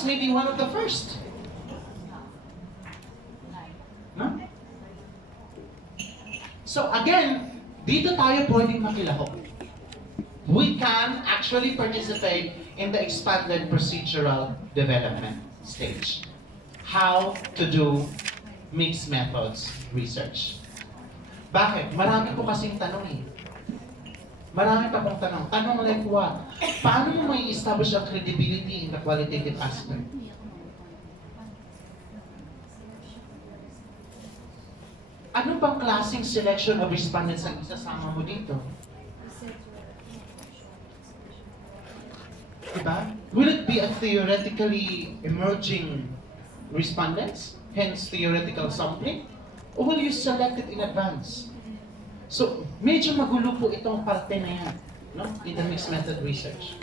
Sometimes maybe one of the first. No? So again, dito tayo pwedeng makilahok. We can actually participate in the expanded procedural development stage. How to do mixed methods research. Bakit? Marami po kasing tanong eh. Marami pa pong tanong. Tanong like what? Paano mo may establish ang credibility in the qualitative aspect? Ano bang klaseng selection of respondents ang isasama mo dito? Diba? Will it be a theoretically emerging respondents, hence theoretical sampling? Or will you select it in advance? So, medyo magulo po itong parte na yan, no? In the mixed method research.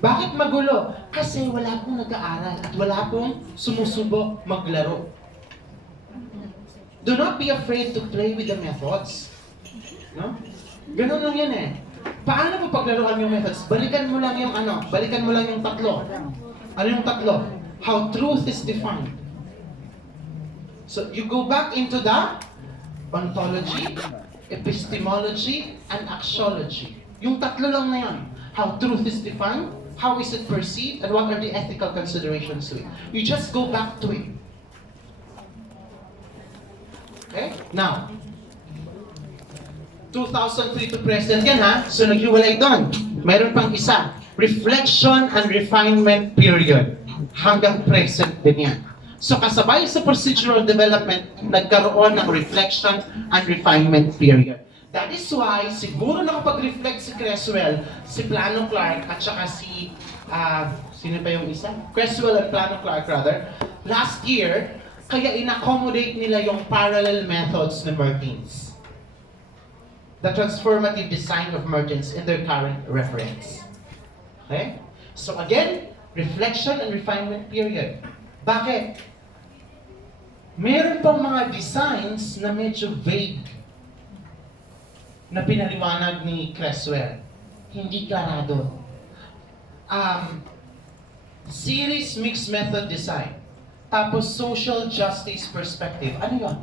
Bakit magulo? Kasi wala pong nag-aaral at wala pong sumusubok maglaro. Do not be afraid to play with the methods. No? Ganun lang yan eh. Paano mo paglaruan yung methods? Balikan mo lang yung balikan mo lang yung tatlo. Ano yung tatlo? How truth is defined. So you go back into the ontology, epistemology, and axiology. Yung tatlo lang na yun. How truth is defined, how is it perceived, and what are the ethical considerations to it. You just go back to it. Okay? Now, 2003 to present yan ha, so naghiwalay doon. Mayroon pang isa, reflection and refinement period. Hanggang present din yan. So kasabay sa procedural development, nagkaroon ng reflection and refinement period. That is why, siguro nakapag-reflect si Creswell, si Plano Clark, at saka si, sino pa yung isa? Creswell and Plano Clark rather, last year, kaya in-accommodate nila yung parallel methods ni Mertens. The transformative design of Mertens in their current reference. Okay? So again, reflection and refinement period. Bakit? Meron pang mga designs na medyo vague na pinaliwanag ni Creswell. Hindi klarado. Series mixed method design. Tapos social justice perspective. Ano yun?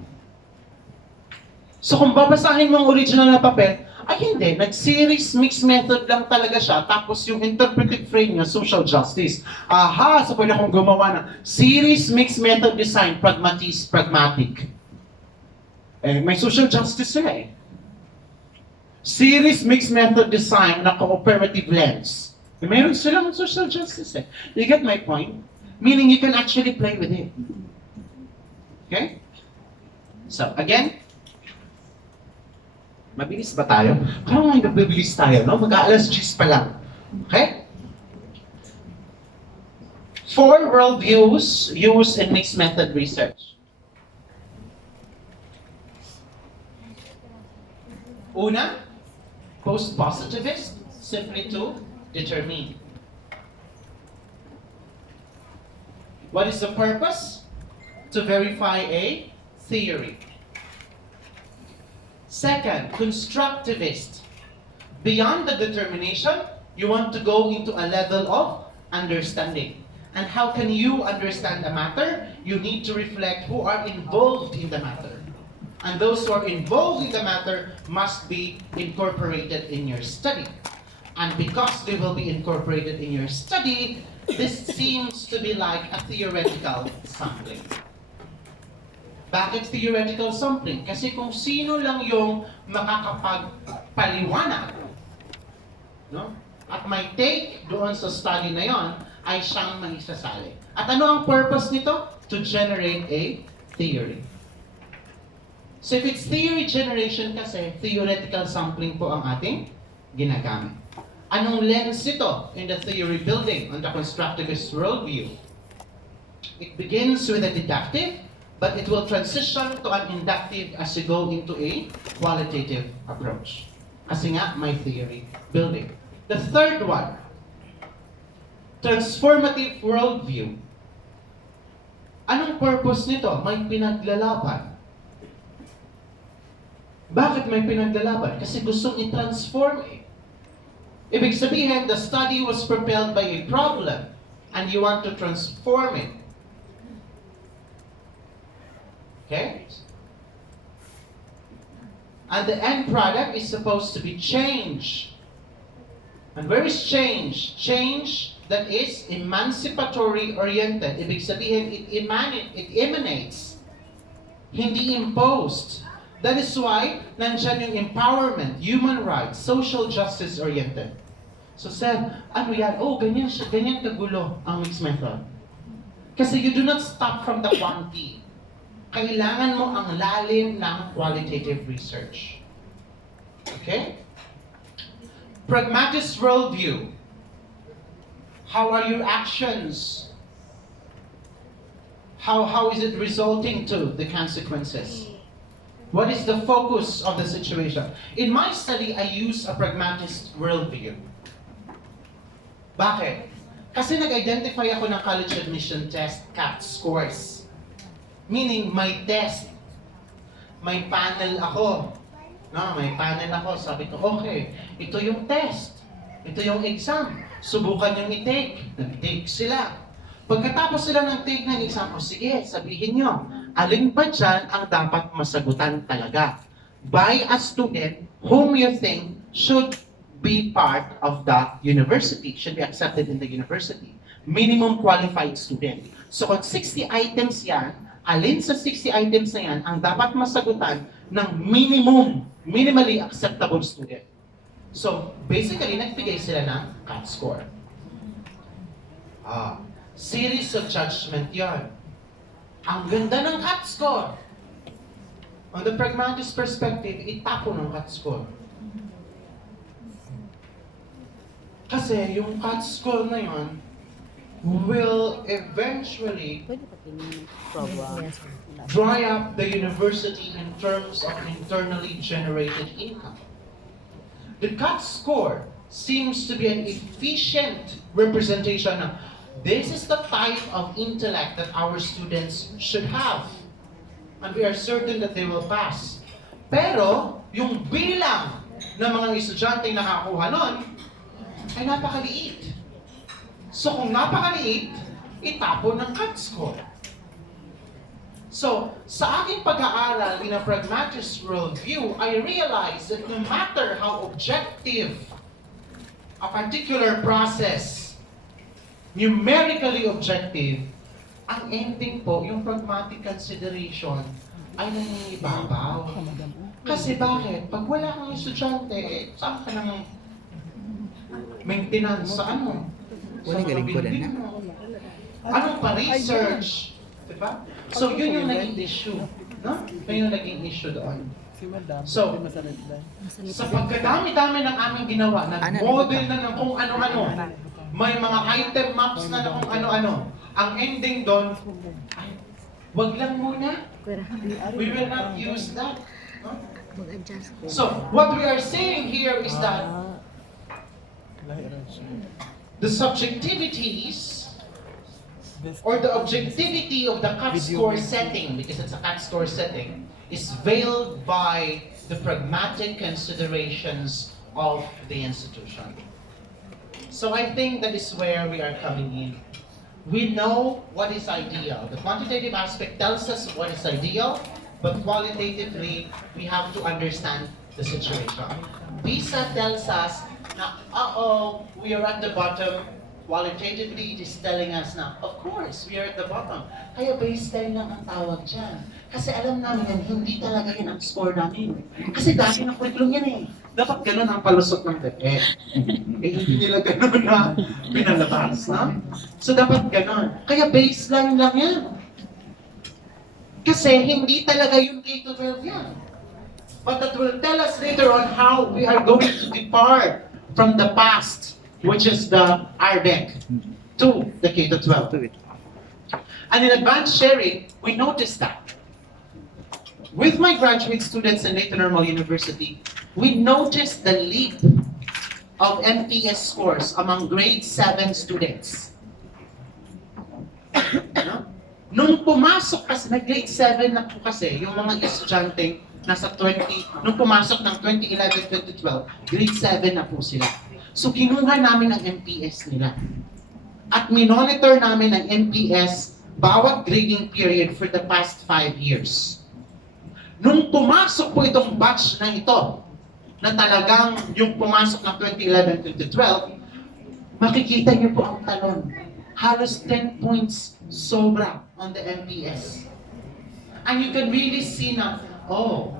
So kung babasahin mo ang original na papel, ay hindi, nag-series mixed method lang talaga siya, tapos yung interpretive frame niya, social justice. Aha, so pwede akong gumawa na series mixed method design, pragmatic. Eh, may social justice sila eh. Series mixed method design na cooperative lens. Eh, meron silang social justice eh. You get my point? Meaning you can actually play with it. Okay? So, again, mabilis ba tayo? Parang may nabibilis tayo, no? Mag-aalas 10 pa lang. Okay? 4 worldviews used in mixed method research. Una, post-positivist, simply to determine. What is the purpose? To verify a theory. Second, constructivist. Beyond the determination, you want to go into a level of understanding. And how can you understand the matter? You need to reflect who are involved in the matter. And those who are involved in the matter must be incorporated in your study. And because they will be incorporated in your study, this seems to be like a theoretical sampling. Bakit theoretical sampling? Kasi kung sino lang yung makakapagpaliwanag, no? At may take doon sa study na yon, ay siyang maisasali. At ano ang purpose nito? To generate a theory. So if it's theory generation kasi, theoretical sampling po ang ating ginagamit. Anong lens ito in the theory building on the constructivist worldview? It begins with a deductive, but it will transition to an inductive as you go into a qualitative approach. Kasi nga, may theory building. The third one, transformative worldview. Anong purpose nito? May pinaglalaban. Bakit may pinaglalaban? Kasi gustong i-transform eh. Ibig sabihin, the study was propelled by a problem. and you want to transform it. Okay? And the end product is supposed to be change. And where is change? Change that is emancipatory oriented. Ibig sabihin, it emanates. Hindi imposed. That is why, nandyan yung empowerment, human rights, social justice oriented. So sir, ano yan? Oh, ganyan siya, ganyan kagulo ang mixed method. Kasi you do not stop from the quantity. Kailangan mo ang lalim ng qualitative research. Okay? Pragmatist worldview. How are your actions? How is it resulting to the consequences? What is the focus of the situation? In my study, I use a pragmatist worldview. Bakit? Kasi nag-identify ako ng college admission test CAT scores. Meaning, may test. May panel ako. No, may panel ako. Sabi ko, okay, ito yung test. Ito yung exam. Subukan yung i-take. Nag-take sila. Pagkatapos sila ng take ng exam, o sige, sabihin nyo, alin ba dyan ang dapat masagutan talaga? By a student whom you think should be part of the university, should be accepted in the university. Minimum qualified student. So kung 60 items yan, alin sa 60 items na yan ang dapat masagutan ng minimally acceptable student. So basically, nagbigay sila ng CAT score. Series of judgment yan. Ang ganda ng CAT score. On the pragmatist perspective, itapo ng CAT score. Kasi yung CAT score na yun will eventually dry up the university in terms of internally generated income. The CAT score seems to be an efficient representation of this is the type of intellect that our students should have. And we are certain that they will pass. Pero, yung bilang ng mga estudyante nakakuha nun, ay napakaliit. So kung napakaliit, itapon ng CAT score. So, sa aking pag-aaral in a pragmatist worldview, I realize that no matter how objective a particular process, numerically objective, ang ending po, yung pragmatic consideration, ay nangingibabaw. Kasi bakit? Pag wala kang estudyante, saan ka ng maintenance sa ano? Sa mga building mo? Anong pa-research? Diba? So, yun yung naging issue. No? Yun yung naging issue doon. So, sa pagkadami-dami ng aming ginawa, nag-model na ng kung ano-ano, may mga item maps na kung ano-ano. Ang ending doon, ay, wag lang muna. We will not use that. No? So, what we are saying here is that the subjectivities or the objectivity of the CAT score setting, because it's a CAT score setting, is veiled by the pragmatic considerations of the institution. So I think that is where we are coming in. We know what is ideal. The quantitative aspect tells us what is ideal, but qualitatively, we have to understand the situation. PISA tells us na, we are at the bottom. Qualitatively, it is telling us na, of course, we are at the bottom. Kaya baseline lang ang tawag dyan. Kasi alam namin yan, hindi talaga yun ang score namin. Kasi dati ng curriculum yan eh. Dapat ganun ang palusot ng DepEd. Hindi nila ganun na pinalabas, no? So dapat ganun. Kaya baseline lang yan. Kasi hindi talaga yung K-12 yan. But that will tell us later on how we are going to depart from the past, which is the RDEC, to the K-12. And in advanced sharing, we noticed that. With my graduate students in Nathan Normal University, we noticed the leap of MPS scores among grade 7 students. No? Nung pumasok kasi, grade 7 na po kasi, yung mga estudyante nasa 20, nung pumasok ng 2011-2012, grade 7 na po sila. So kinuha namin ang MPS nila. At minonitor namin ng NPS bawat grading period for the past 5 years. Nung pumasok po itong batch na ito, na talagang yung pumasok ng 2011-2012, makikita niyo po ang talon. Halos 10 points sobra on the NPS. And you can really see na, oh,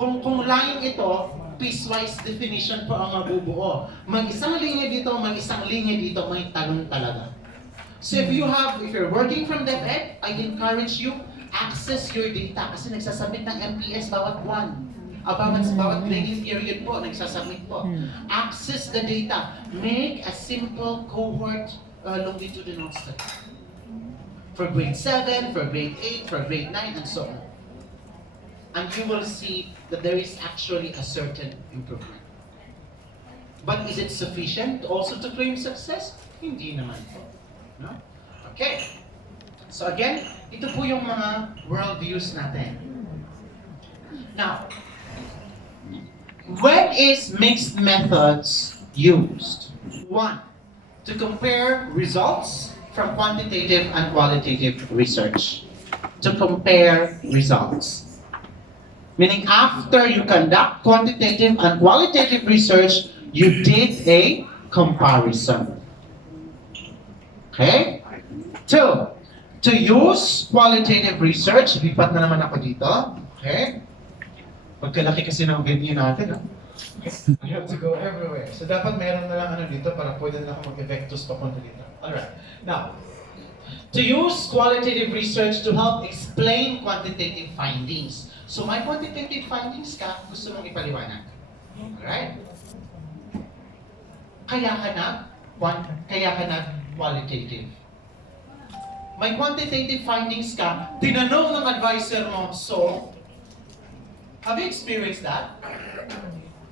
kung line ito, piecewise definition po ang mabubuo. May isang linya dito, may isang linya dito, may talon talaga. So if you're working from DepEd, I encourage you, access your data kasi nagsasubmit ng MPS bawat buwan. Bawat grading period po, nagsasubmit po. Access the data. Make a simple cohort longitudinal study. For grade 7, for grade 8, for grade 9, and so on. And you will see that there is actually a certain improvement. But is it sufficient also to claim success? Hindi naman po. No? Okay. So again, ito po yung mga worldviews natin. Now, when is mixed methods used? 1, to compare results from quantitative and qualitative research. To compare results. Meaning after you conduct quantitative and qualitative research, you did a comparison. Okay? 2, to use qualitative research, lipat na naman ako dito. Okay? Pagkalaki kasi ng venue natin, I have to go everywhere. So dapat meron na lang dito para pwede na ako mag-evectus papunta dito. Alright. Now, to use qualitative research to help explain quantitative findings. So may quantitative findings ka, gusto mong ipaliwanag. Alright? Kaya ka na qualitative. May quantitative findings ka, tinanong ng advisor mo, so, have you experienced that?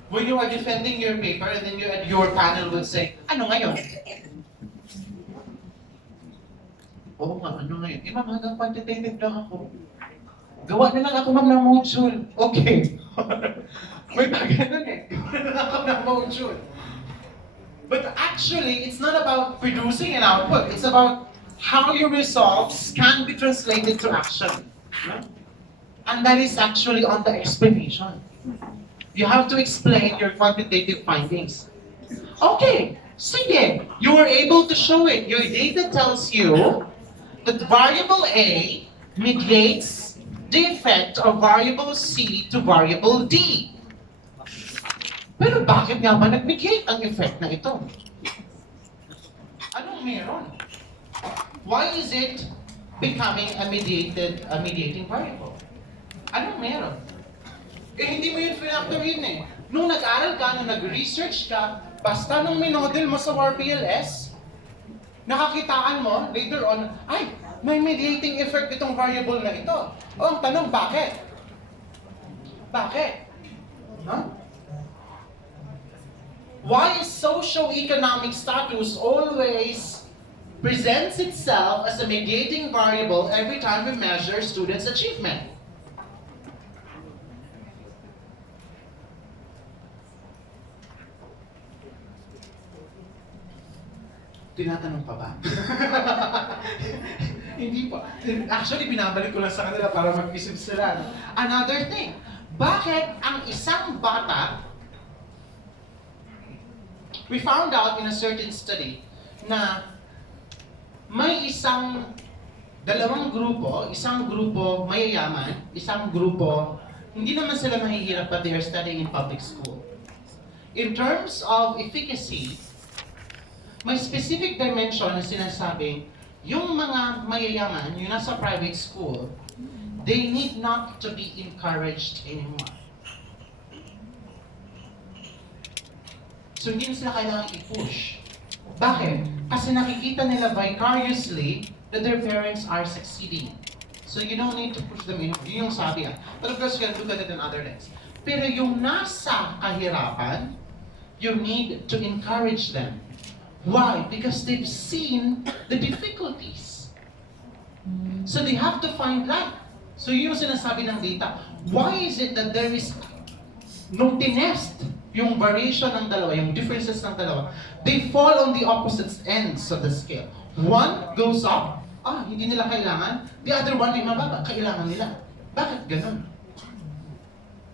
When you are defending your paper and then your panel will say, ano ngayon? Oo nga, ano ngayon? Ma'am, hanggang quantitative lang ako. Gawa na lang ako, ma'am, ng module. Okay. May ganun eh. Gawa na lang ako ng module. But actually, it's not about producing an output. It's about how your results can be translated to action. And that is actually on the explanation. You have to explain your quantitative findings. Okay, sige. You were able to show it. Your data tells you that variable A mediates the effect of variable C to variable D. Pero bakit nga ba nag-mediate ang effect na ito? Anong meron? Why is it becoming a mediating variable? Anong meron? Eh hindi mo yun pinactorin eh. Nung nag-aral ka, nung nag-research ka, basta nung minodel mo sa WAR-PLS, nakakitaan mo later on, ay, may mediating effect itong variable na ito. O ang tanong, bakit? Bakit? Huh? Why is socio-economic status always presents itself as a mediating variable every time we measure students' achievement? Tinatanong pa ba? Hindi pa. Actually, binabalik ko lang sa kanila para mag-isip sila. Another thing, bakit ang isang bata, we found out in a certain study na may dalawang grupo, isang grupo mayayaman, isang grupo hindi naman sila mahihirap but they are studying in public school. In terms of efficacy, may specific dimension na sinasabing yung mga mayayaman, yung nasa private school, they need not to be encouraged anymore. So hindi na sila kailangan i-push. Bakit? Kasi nakikita nila vicariously that their parents are succeeding. So you don't need to push them in. Yun yung sabi yan. But of course, you can look at it in other lens. Pero yung nasa kahirapan, you need to encourage them. Why? Because they've seen the difficulties. So they have to find light. So yun yung sinasabi ng data. Why is it that there is nung tinest yung variation ng dalawa, yung differences ng dalawa, they fall on the opposite ends of the scale. One goes up, hindi nila kailangan. The other one ay mababa, kailangan nila. Bakit ganun?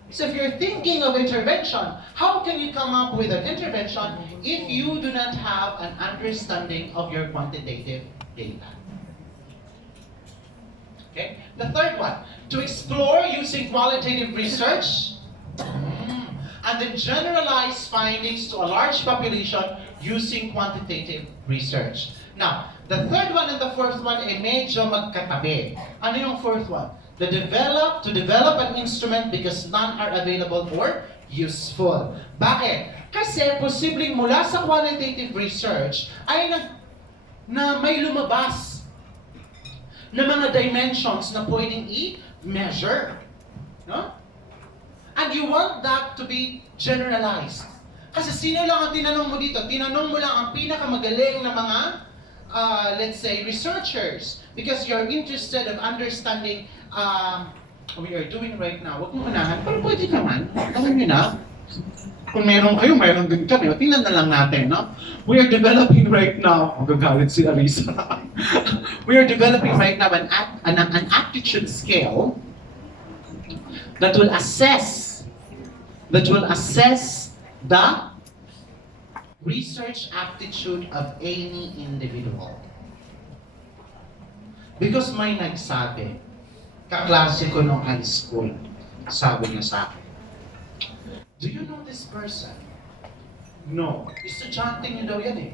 So if you're thinking of intervention, how can you come up with an intervention if you do not have an understanding of your quantitative data? Okay? The third one, to explore using qualitative research and then generalize findings to a large population using quantitative research. Now, the third one and the fourth one ay medyo magkatabi. Ano yung fourth one? To develop an instrument because none are available or useful. Bakit? Kasi posibleng mula sa qualitative research ay na may lumabas na mga dimensions na pwedeng i-measure. No? And you want that to be generalized. Kasi sino lang ang tinanong mo dito? Tinanong mo lang ang pinakamagaling na mga, let's say, researchers. Because you're interested in understanding we are doing right now. Huwag mo unahan, pero pwede naman. Alam nyo na. Kung meron kayo, meron din kami. Tingnan na lang natin, no? We are developing right now, magagalit si Alisa. We are developing right now an aptitude scale that will assess the research aptitude of any individual. Because may nagsabi, kaklase ko nung high school, sabi niya sa akin, do you know this person? No. Estudyante niyo daw yan eh.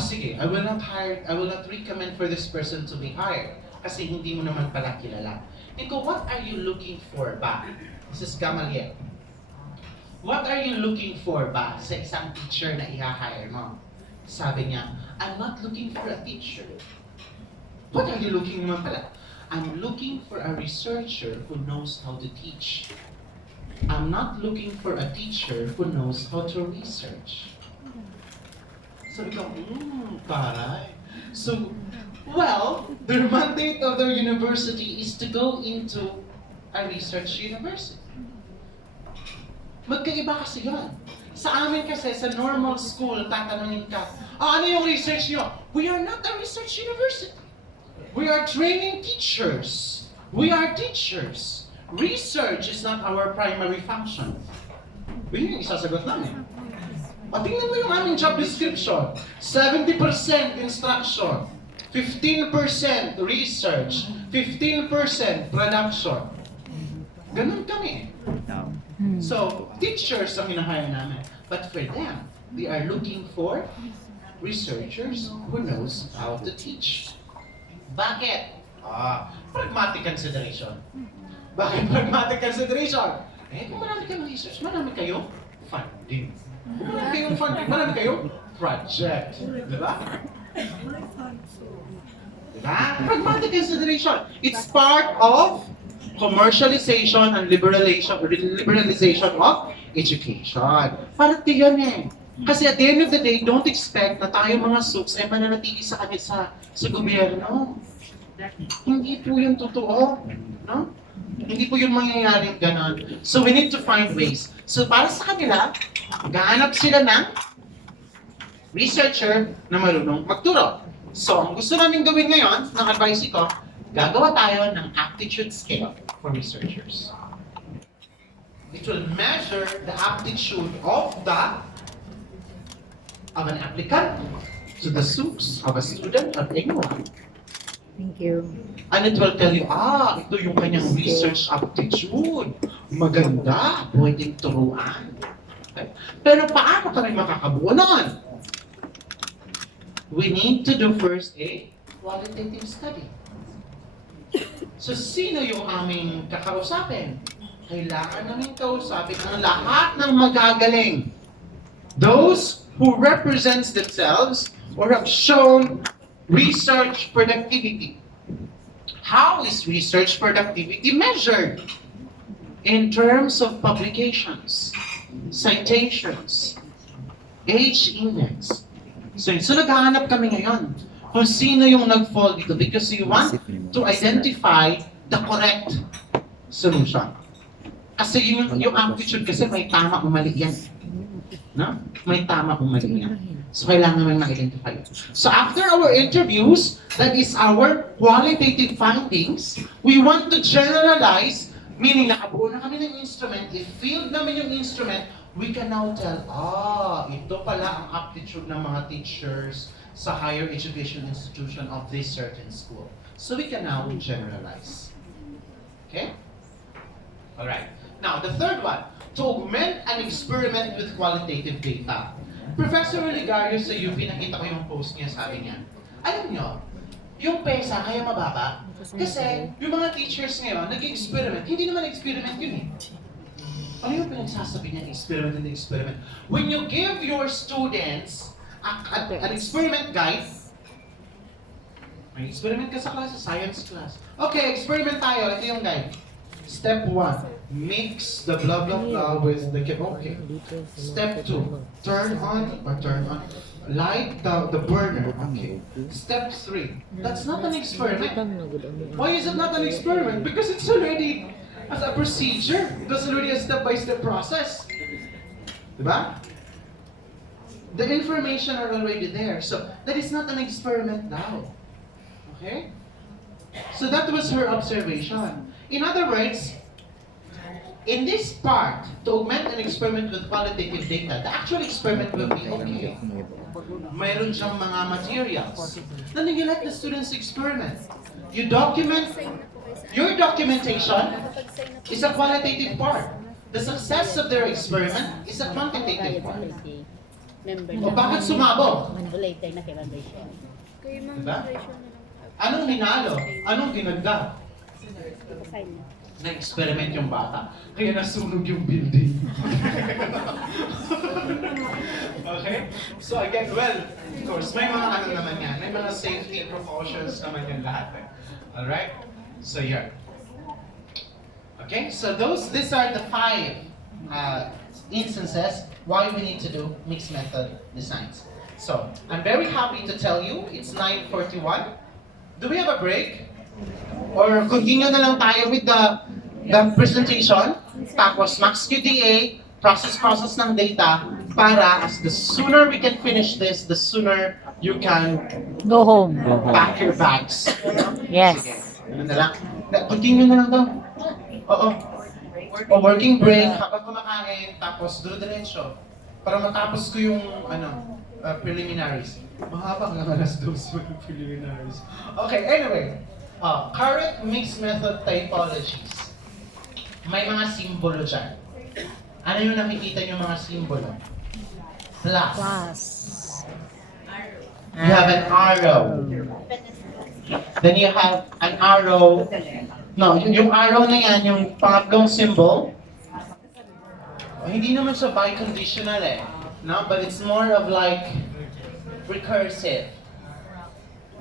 Sige, I will not recommend for this person to be hired kasi hindi mo naman pala kilala. Ikaw, what are you looking for ba? This is Gamaliel. What are you looking for ba sa isang teacher na i-hire mo? Sabi niya, I'm not looking for a teacher. What are you looking naman pala? I'm looking for a researcher who knows how to teach. I'm not looking for a teacher who knows how to research. Sabi ko, taray. So, well, the mandate of their university is to go into a research university. Magkaiba kasi yun. Sa amin kasi, sa normal school, tatanungin ka, ano yung research nyo? We are not a research university. We are training teachers. We are teachers. Research is not our primary function. Yun yung isasagot namin. Tingnan mo yung aming job description. 70% instruction, 15% research, 15% production. Ganun kami. So, teachers ang hinahire namin. But for them, they are looking for researchers who knows how to teach. Bakit? Pragmatic consideration. Bakit pragmatic consideration? Kung marami kayong research, marami kayong funding. Kung marami kayong funding, marami kayong project. Diba? Diba? Pragmatic consideration. It's part of commercialization and liberalization of education. Parang yun eh. Kasi at the end of the day, don't expect na tayo mga suks ay mananatili sa kanila sa gobyerno. Hindi po yun totoo. No? Hindi po yun mangyayaring ganon. So we need to find ways. So para sa kanila, gahanap sila ng researcher na marunong magturo. So ang gusto namin gawin ngayon, ng advice ko, gagawa tayo ng aptitude scale for researchers. It will measure the aptitude of an applicant to the suits of a student or anyone. Thank you. And it will tell you, ito yung kanyang research aptitude. Maganda, pwedeng turuan. Okay? Pero paano kami makakabuo nun? We need to do first a qualitative study. So, sino yung aming kakausapin? Kailangan namin kausapin ang lahat ng magagaling. Those who represents themselves or have shown research productivity. How is research productivity measured? In terms of publications, citations, age index. So naghahanap kami ngayon kung sino yung nag-fall dito because we want to identify the correct solution. Kasi yung amplitude kasi may tama o mali yan. No? May tama o mali yan. So, kailangan naman ma-identify. So, after our interviews, that is our qualitative findings, we want to generalize, meaning nakabuo na kami ng instrument, i-field namin yung instrument, we can now tell, ito pala ang aptitude ng mga teachers sa higher education institution of this certain school. So, we can now generalize. Okay? Alright. Now, the third one, to augment and experiment with qualitative data. Professor Oligario sa UP, nakita ko yung post niya, sabi niya, alam nyo, yung PESA kaya mababa kasi yung mga teachers ngayon nag-experiment. Hindi naman experiment yun eh. Ano yung pinagsasabi niya, experiment and experiment? When you give your students an experiment guide, may experiment ka sa class, science class. Okay, experiment tayo. Ito yung guide. Step 1. Mix the blah blah blah with the okay. Step 2, turn on. Light the burner. Okay. Step 3. That's not an experiment. Why is it not an experiment? Because it's already as a procedure. It was already a step-by-step process. Diba? The information are already there. So that is not an experiment now. Okay? So that was her observation. In other words, in this part, to augment an experiment with qualitative data, the actual experiment will be okay. Mayroon siyang mga materials. Then you let the students experiment. You document, your documentation is a qualitative part. The success of their experiment is a quantitative part. O bakit sumabog? Diba? Anong hinalo? Anong pinagda? Na-experiment yung bata, kaya nasunog yung building. Okay? So again, well, of course, may mga ano naman yan, may mga safety precautions naman yung lahat. Alright? So here. Okay, so these are the 5 instances why we need to do mixed method designs. So, I'm very happy to tell you, it's 9:41. Do we have a break? Or continue na lang tayo with the presentation, tapos max QTA, process ng data, para as the sooner we can finish this, the sooner you can Go home. pack your bags. Yes. Sige, ano na lang. Continue na lang daw. Oo. O working break, habang kumakain, tapos duro-diretso. Para matapos ko yung preliminaries. Mahaba nga alas 12 yung preliminaries. Okay, anyway. Current mixed method typologies. May mga simbolo dyan. Ano yung nakikita nyo mga simbolo? Plus. You have an arrow. Then you have an arrow. No, yung arrow na yan, yung pangatlong symbol, hindi naman siya biconditional eh. No? But it's more of like recursive.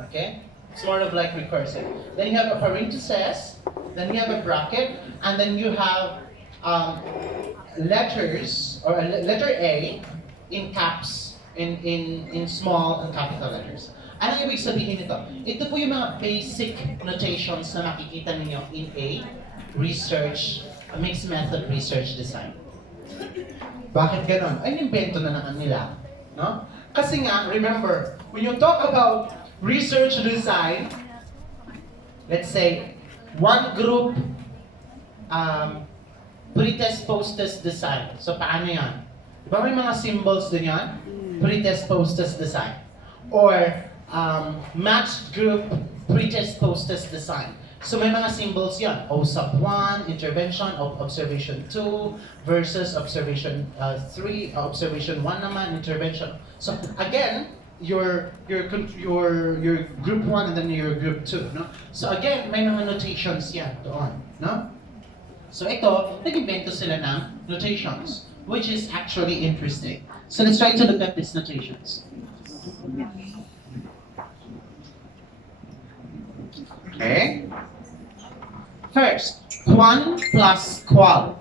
Okay? It's more of like recursive. Then you have a parenthesis, then you have a bracket, and then you have letters, or letter A in caps, in small and capital letters. Anong ibig sabihin nito? Ito po yung mga basic notations na makikita ninyo in a mixed method research design. Bakit ganon? Ay, invento na naman nila. No? Kasi nga, remember, when you talk about research design, let's say, one group, pre-test, post-test design. So, paano yan? Diba may mga symbols din yan? Pre-test, post-test design. Or, matched group, pre-test, post-test design. So, may mga symbols yan. O sub 1, intervention, observation 2, versus observation 3, observation 1 naman, intervention. So, again, your group 1 and then your group 2, no? So again, may mga notations yan doon, no? So ito, nag-invento sila ng notations, which is actually interesting. So let's try to look at these notations. Okay? First, quan plus qual.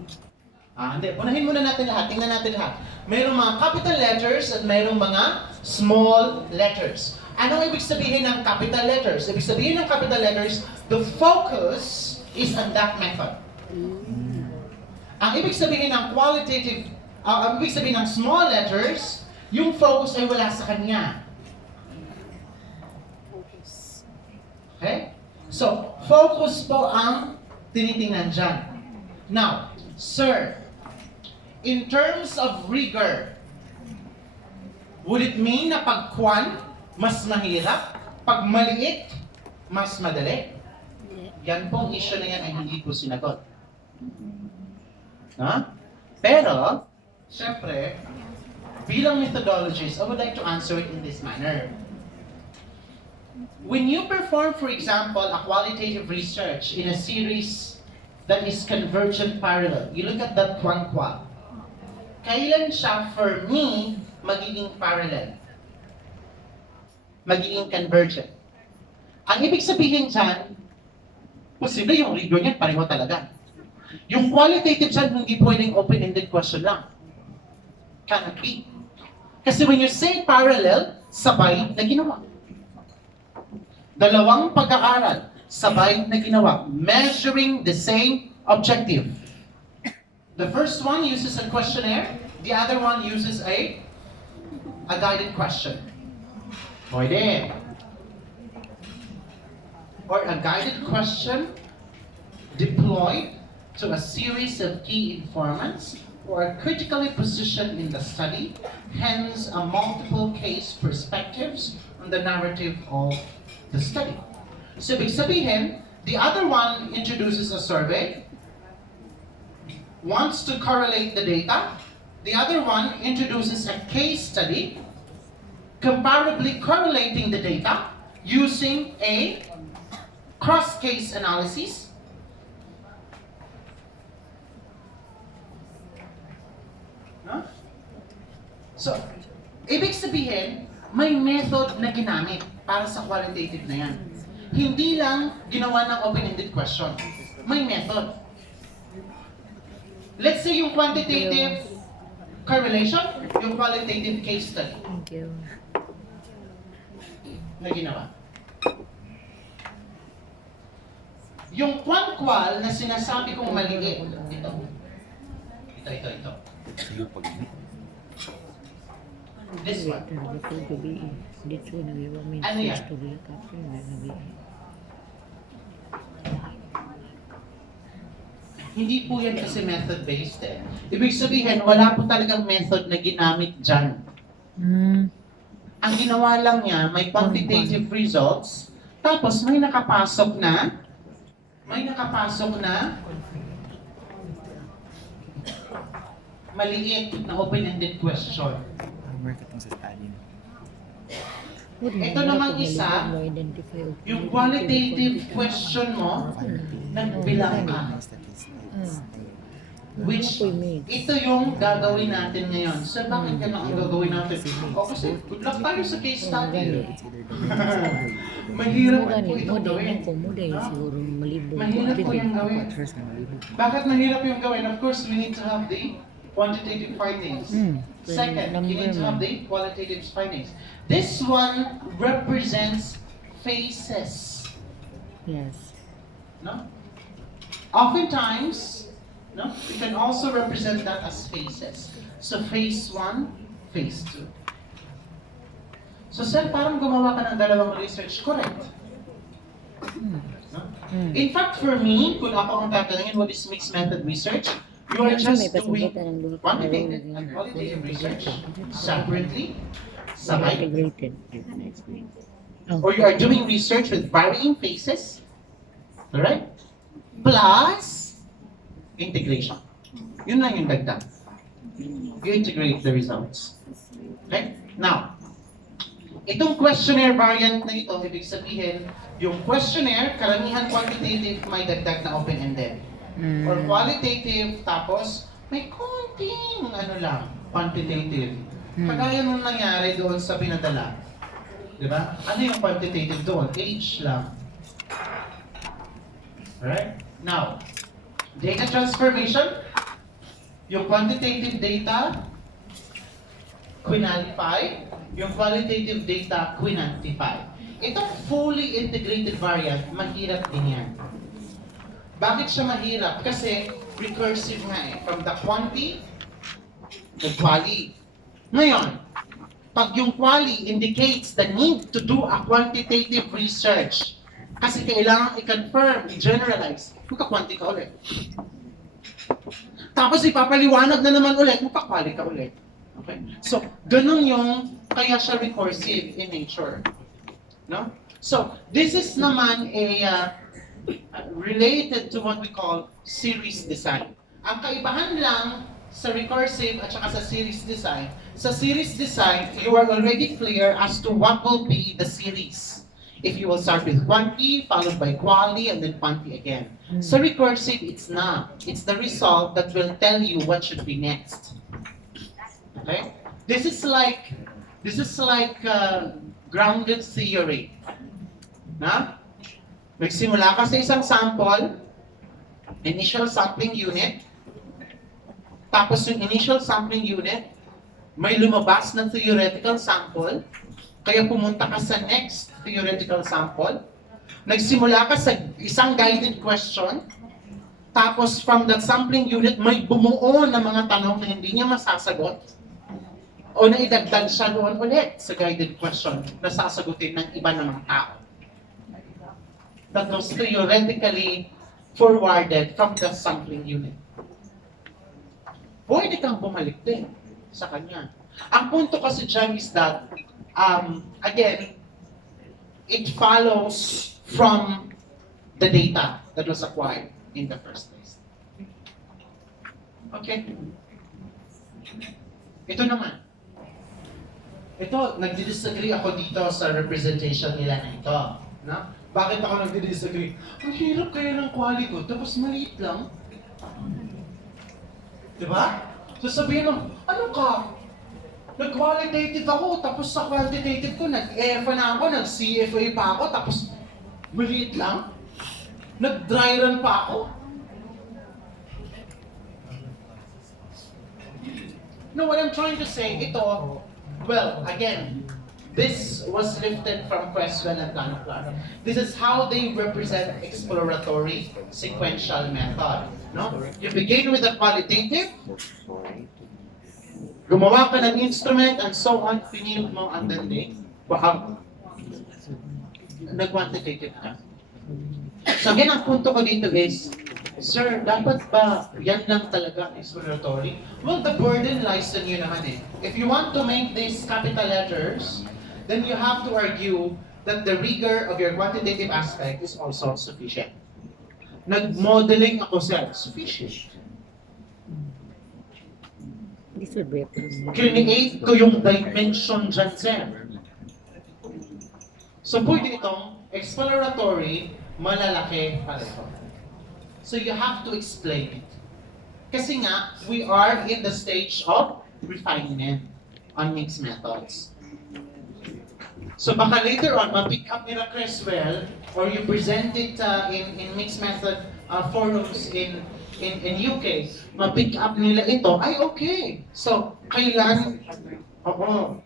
Hindi, unahin muna natin lahat, tingnan natin lahat. Mayroong mga capital letters at mayroong mga small letters. Anong ibig sabihin ng capital letters? Ibig sabihin ng capital letters, the focus is on that method. Ang ibig sabihin ng qualitative, ang ibig sabihin ng small letters, yung focus ay wala sa kanya. Okay? So, focus po ang tinitingnan dyan. Now, sir, in terms of rigor, would it mean na pag kwan, mas mahirap? Pag maliit, mas madali? Yan pong issue na yan ay hindi po sinagot. Pero, syempre, bilang methodologies, I would like to answer it in this manner. When you perform, for example, a qualitative research in a series that is convergent parallel, you look at that qual. Kailan siya, for me, magiging parallel? Magiging convergent. Ang ibig sabihin dyan, posible yung rigor niyan, pareho talaga. Yung qualitative dyan, hindi pwedeng open-ended question lang. Cannot be. Kasi when you say parallel, sabay na ginawa. Dalawang pag-aaral, sabay na ginawa. Measuring the same objective. The first one uses a questionnaire, the other one uses a guided question. Pwede. Or a guided question deployed to a series of key informants or critically positioned in the study, hence a multiple case perspectives on the narrative of the study. So, ibig sabihin, the other one introduces a survey, wants to correlate the data, the other one introduces a case study, comparably correlating the data using a cross-case analysis. So, ibig sabihin, may method na ginamit para sa qualitative na yan. Hindi lang ginawa ng open-ended question. May method. Let's say yung quantitative correlation, yung qualitative case study. Thank you. Na ginawa. Yung qual na sinasabi kong maliit, ito. This one. Ano yan? Hindi po yan kasi method-based eh. Ibig sabihin, wala po talagang method na ginamit dyan. Ang ginawa lang niya, may quantitative results, tapos may nakapasok na maliit na open-ended question. Ito namang isa, yung qualitative question mo, nagbilang ka. Which, ito yung gagawin natin ngayon. So, bakit yan ang gagawin natin? O kasi, good luck tayo sa case study. Mahirap po itong gawin. Mahirap po yung gawin. Bakit mahirap yung gawin? Of course, we need to have the quantitative findings. Second, you need to have the qualitative findings. This one represents faces. Yes. No? Oftentimes, no, you can also represent that as faces. So phase 1, phase 2. So sir, parang gumawa ka ng dalawang research, correct? No? In fact, for me, kung ako ang tatanungin what is mixed method research, you are just doing quantitative and qualitative research separately, sabay, or you are doing research with varying phases, alright? Plus integration. Yun lang yung dagdag. You integrate the results. Okay? Now, itong questionnaire variant na ito, ibig sabihin, yung questionnaire, karamihan quantitative, may dagdag na open-ended. Or qualitative, tapos may konting ano lang, quantitative. Kagaya nung nangyari doon sa pinadala. Diba? Ano yung quantitative doon? Age lang. Alright? Now, data transformation, yung quantitative data, quinalify, yung qualitative data, quinantify. Itong fully integrated variant, mahirap din yan. Bakit siya mahirap? Kasi recursive nga eh. From the quanti to quali. Ngayon, pag yung quali indicates the need to do a quantitative research, kasi kailangan i-confirm, i-generalize, magka-quanti ka ulit. Tapos ipapaliwanag na naman ulit, magka-quali ka ulit. Okay? So, ganun yung, kaya siya recursive in nature. No? So, this is naman related to what we call series design. Ang kaibahan lang sa recursive at saka sa series design, you are already clear as to what will be the series. If you will start with quanti, followed by quali, and then quanti again. Sa recursive, it's not. It's the result that will tell you what should be next. Okay? This is like grounded theory. Na? Magsimula ka sa isang sample, initial sampling unit, tapos yung initial sampling unit, may lumabas na theoretical sample, kaya pumunta ka sa next theoretical sample, nagsimula ka sa isang guided question, tapos from that sampling unit, may bumuo na mga tanong na hindi niya masasagot, o naidagdag siya doon ulit sa guided question na sasagutin ng iba ng mga tao. That was theoretically forwarded from the sampling unit. Pwede kang bumalik din sa kanya. Ang punto kasi dyan is that, again, it follows from the data that was acquired in the first place. Okay? Ito naman. Ito, nagdi-disagree ako dito sa representation nila na ito. No? Bakit ako nagdi-disagree? Ang hirap kaya ng quali ko, tapos maliit lang. Diba? So sabihin mo, ano ka? Nag-qualitative ako, tapos sa quantitative ko, nag-EFA na ako, nag-CFA pa ako, tapos maliit lang? Nag-dry run pa ako? No, what I'm trying to say, ito, well, again, this was lifted from Creswell and Planoclar. This is how they represent exploratory sequential method. No? You begin with the qualitative, gumawa ka ng instrument, and so on, pinilog mo, and then nag-quantitative ka. So again, ang punto ko dito is, sir, dapat ba yan lang talaga exploratory? Well, the burden lies on you naman eh. If you want to make these capital letters, then you have to argue that the rigor of your quantitative aspect is also sufficient. Nag-modeling ako, sir, sufficient. This would be a Create ko yung dimension dyan, sir. So pwede itong exploratory, malalaki pareho. So you have to explain it. Kasi nga, we are in the stage of refinement on mixed methods. So baka later on, ma-pick up nila Creswell, or you present it in mixed method forums in UK, ma-pick up nila ito, ay okay. So, kailan? Oo.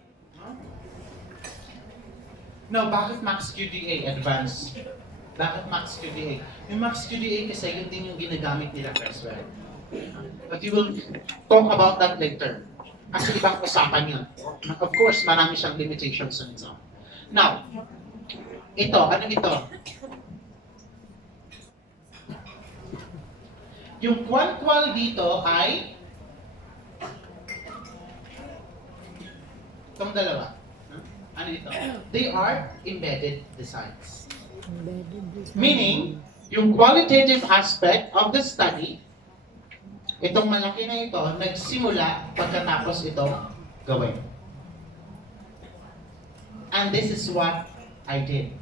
No, bakit Max QDA advanced? Bakit Max QDA? Yung Max QDA kasi yun din yung ginagamit nila Creswell. But you will talk about that later. Kasi ibang usapan yun. Of course, marami siyang limitations on its own. Now, ito, ano ito? Yung qual dito ay itong dalawa. Ano ito? They are embedded designs. Meaning, yung qualitative aspect of the study, itong malaki na ito, nagsimula pagkatapos itong gawin. And this is what I did.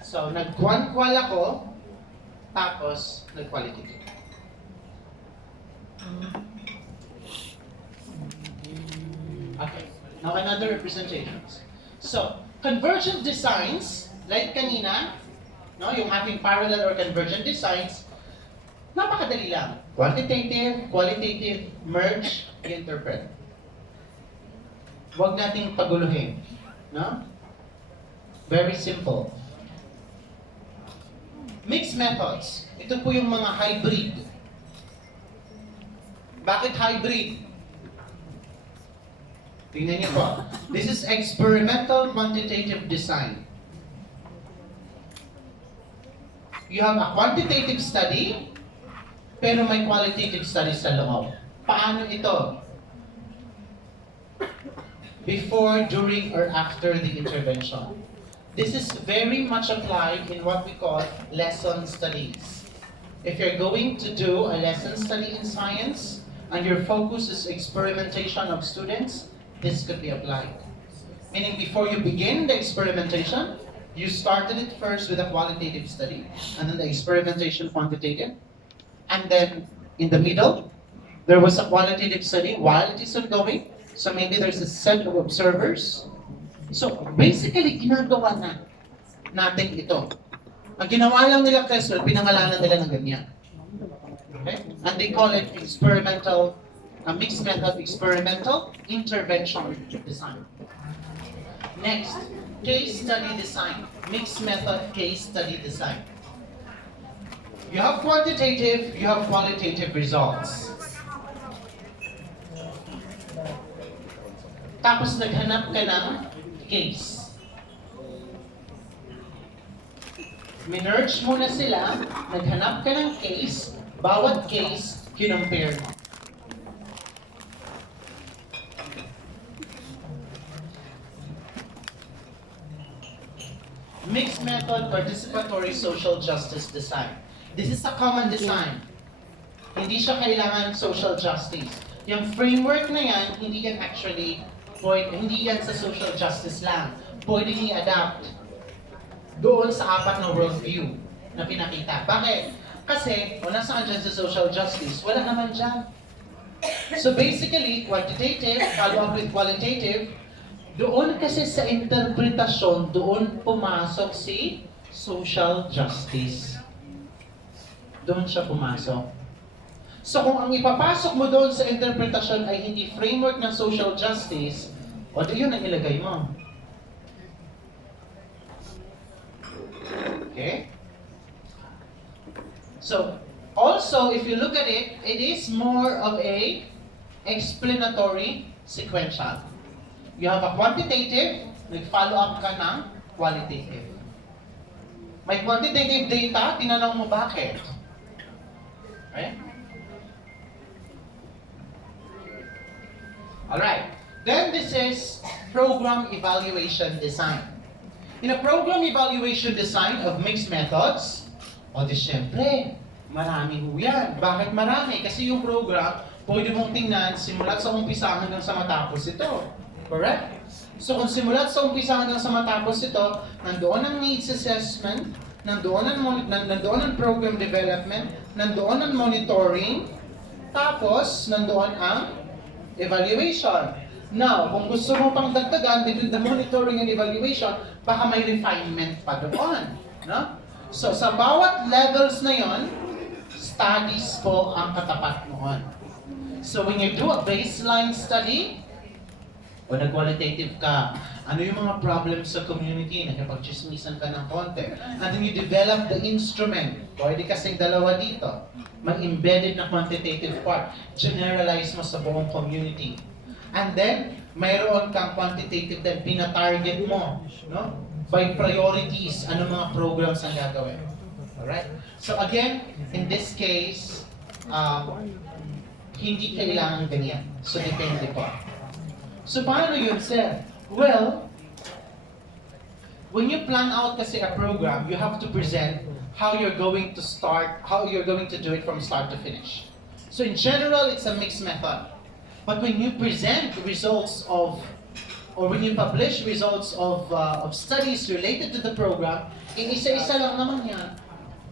So, nag-qual ako, tapos nag-qualitative. Okay, now another representations. So, convergent designs, like kanina, no, yung ating parallel or convergent designs, napakadali lang. Quantitative, qualitative, merge, interpret. Huwag nating paguluhin. No? Very simple. Mixed methods. Ito po yung mga hybrid. Bakit hybrid? Tingnan niyo po. This is experimental quantitative design. You have a quantitative study, pero may qualitative study sa loob. Paano ito? Before, during, or after the intervention. This is very much applied in what we call lesson studies. If you're going to do a lesson study in science, and your focus is experimentation of students, this could be applied. Meaning before you begin the experimentation, you started it first with a qualitative study, and then the experimentation quantitative. And then in the middle, there was a qualitative study while it is ongoing. So maybe there's a set of observers. So basically, ginagawa na natin ito. Ang ginawa lang nila Creswell, pinangalanan nila ng ganyan. Okay? And they call it experimental, mixed method experimental intervention design. Next, case study design. Mixed method case study design. You have quantitative, you have qualitative results. Tapos naghanap ka ng case. Minerge muna sila, naghanap ka ng case, bawat case, kinompare mo. Mixed method participatory social justice design. This is a common design. Hindi siya kailangan social justice. Yung framework na yan, hindi yan actually, hindi yan sa social justice lang. Pwede i-adapt doon sa apat na worldview na pinakita. Bakit? Kasi, wala saan dyan sa social justice, wala naman dyan. So basically, quantitative, follow up with qualitative, doon kasi sa interpretasyon, doon pumasok si social justice. Doon siya pumasok. So kung ang ipapasok mo doon sa interpretasyon ay hindi framework ng social justice, o di yun ang ilagay mo. Okay? So, also, if you look at it, it is more of a explanatory sequential. You have a quantitative, nag-follow up ka ng qualitative. May quantitative data, tinanong mo bakit. Okay? Alright. Then this is program evaluation design. In a program evaluation design of mixed methods, o di syempre, marami ho yan. Bakit marami? Kasi yung program, pwede mong tingnan simulat sa umpisa hanggang sa matapos ito. Correct? So kung simulat sa umpisa hanggang sa matapos ito, nandoon ang needs assessment, nandoon ang program development, nandoon ang monitoring, tapos nandoon ang evaluation. Now, kung gusto mo pang dagdagan between the monitoring and evaluation, baka may refinement pa doon. No? So, sa bawat levels na yon, studies po ang katapat noon. So, when you do a baseline study, o nag-qualitative ka, ano yung mga problems sa community, nakipag-chismisan ka ng konti, and then you develop the instrument, pwede kasing dalawa dito, mag-embedded na quantitative part, generalize mo sa buong community. And then, mayroon kang quantitative din, pina-target mo, no? By priorities, ano mga programs ang gagawin. Alright? So again, in this case, hindi kailangan ganyan. So depende po. So paano yun, sir? Well, when you plan out kasi a program, you have to present how you're going to start, how you're going to do it from start to finish. So in general, it's a mixed method. But when you present results of, or when you publish results of studies related to the program, isa-isa lang naman yan.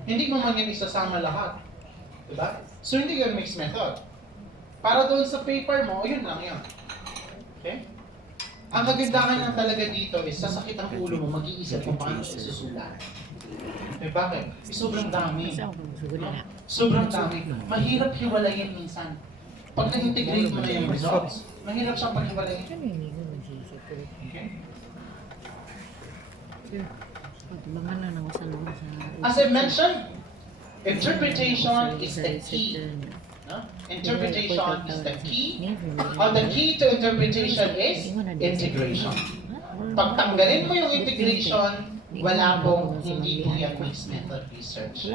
Hindi mo man yan isasama lahat. Diba? So hindi yun mixed method. Para doon sa paper mo, yun lang yun. Okay? Ang kagandahan lang talaga dito is sasakit ang ulo mo, mag-iisip kung paano siya susulat. Eh bakit? Sobrang dami. No? Sobrang dami. Mahirap hiwalayin minsan. Pag na-integrate mo na yung results, mahirap siyang paghiwalayin. Okay? As I mentioned, interpretation is the key. No? Interpretation is the key. The key to interpretation is integration. Pag tanggalin mo yung integration, wala pong hindi po yan mixed method research.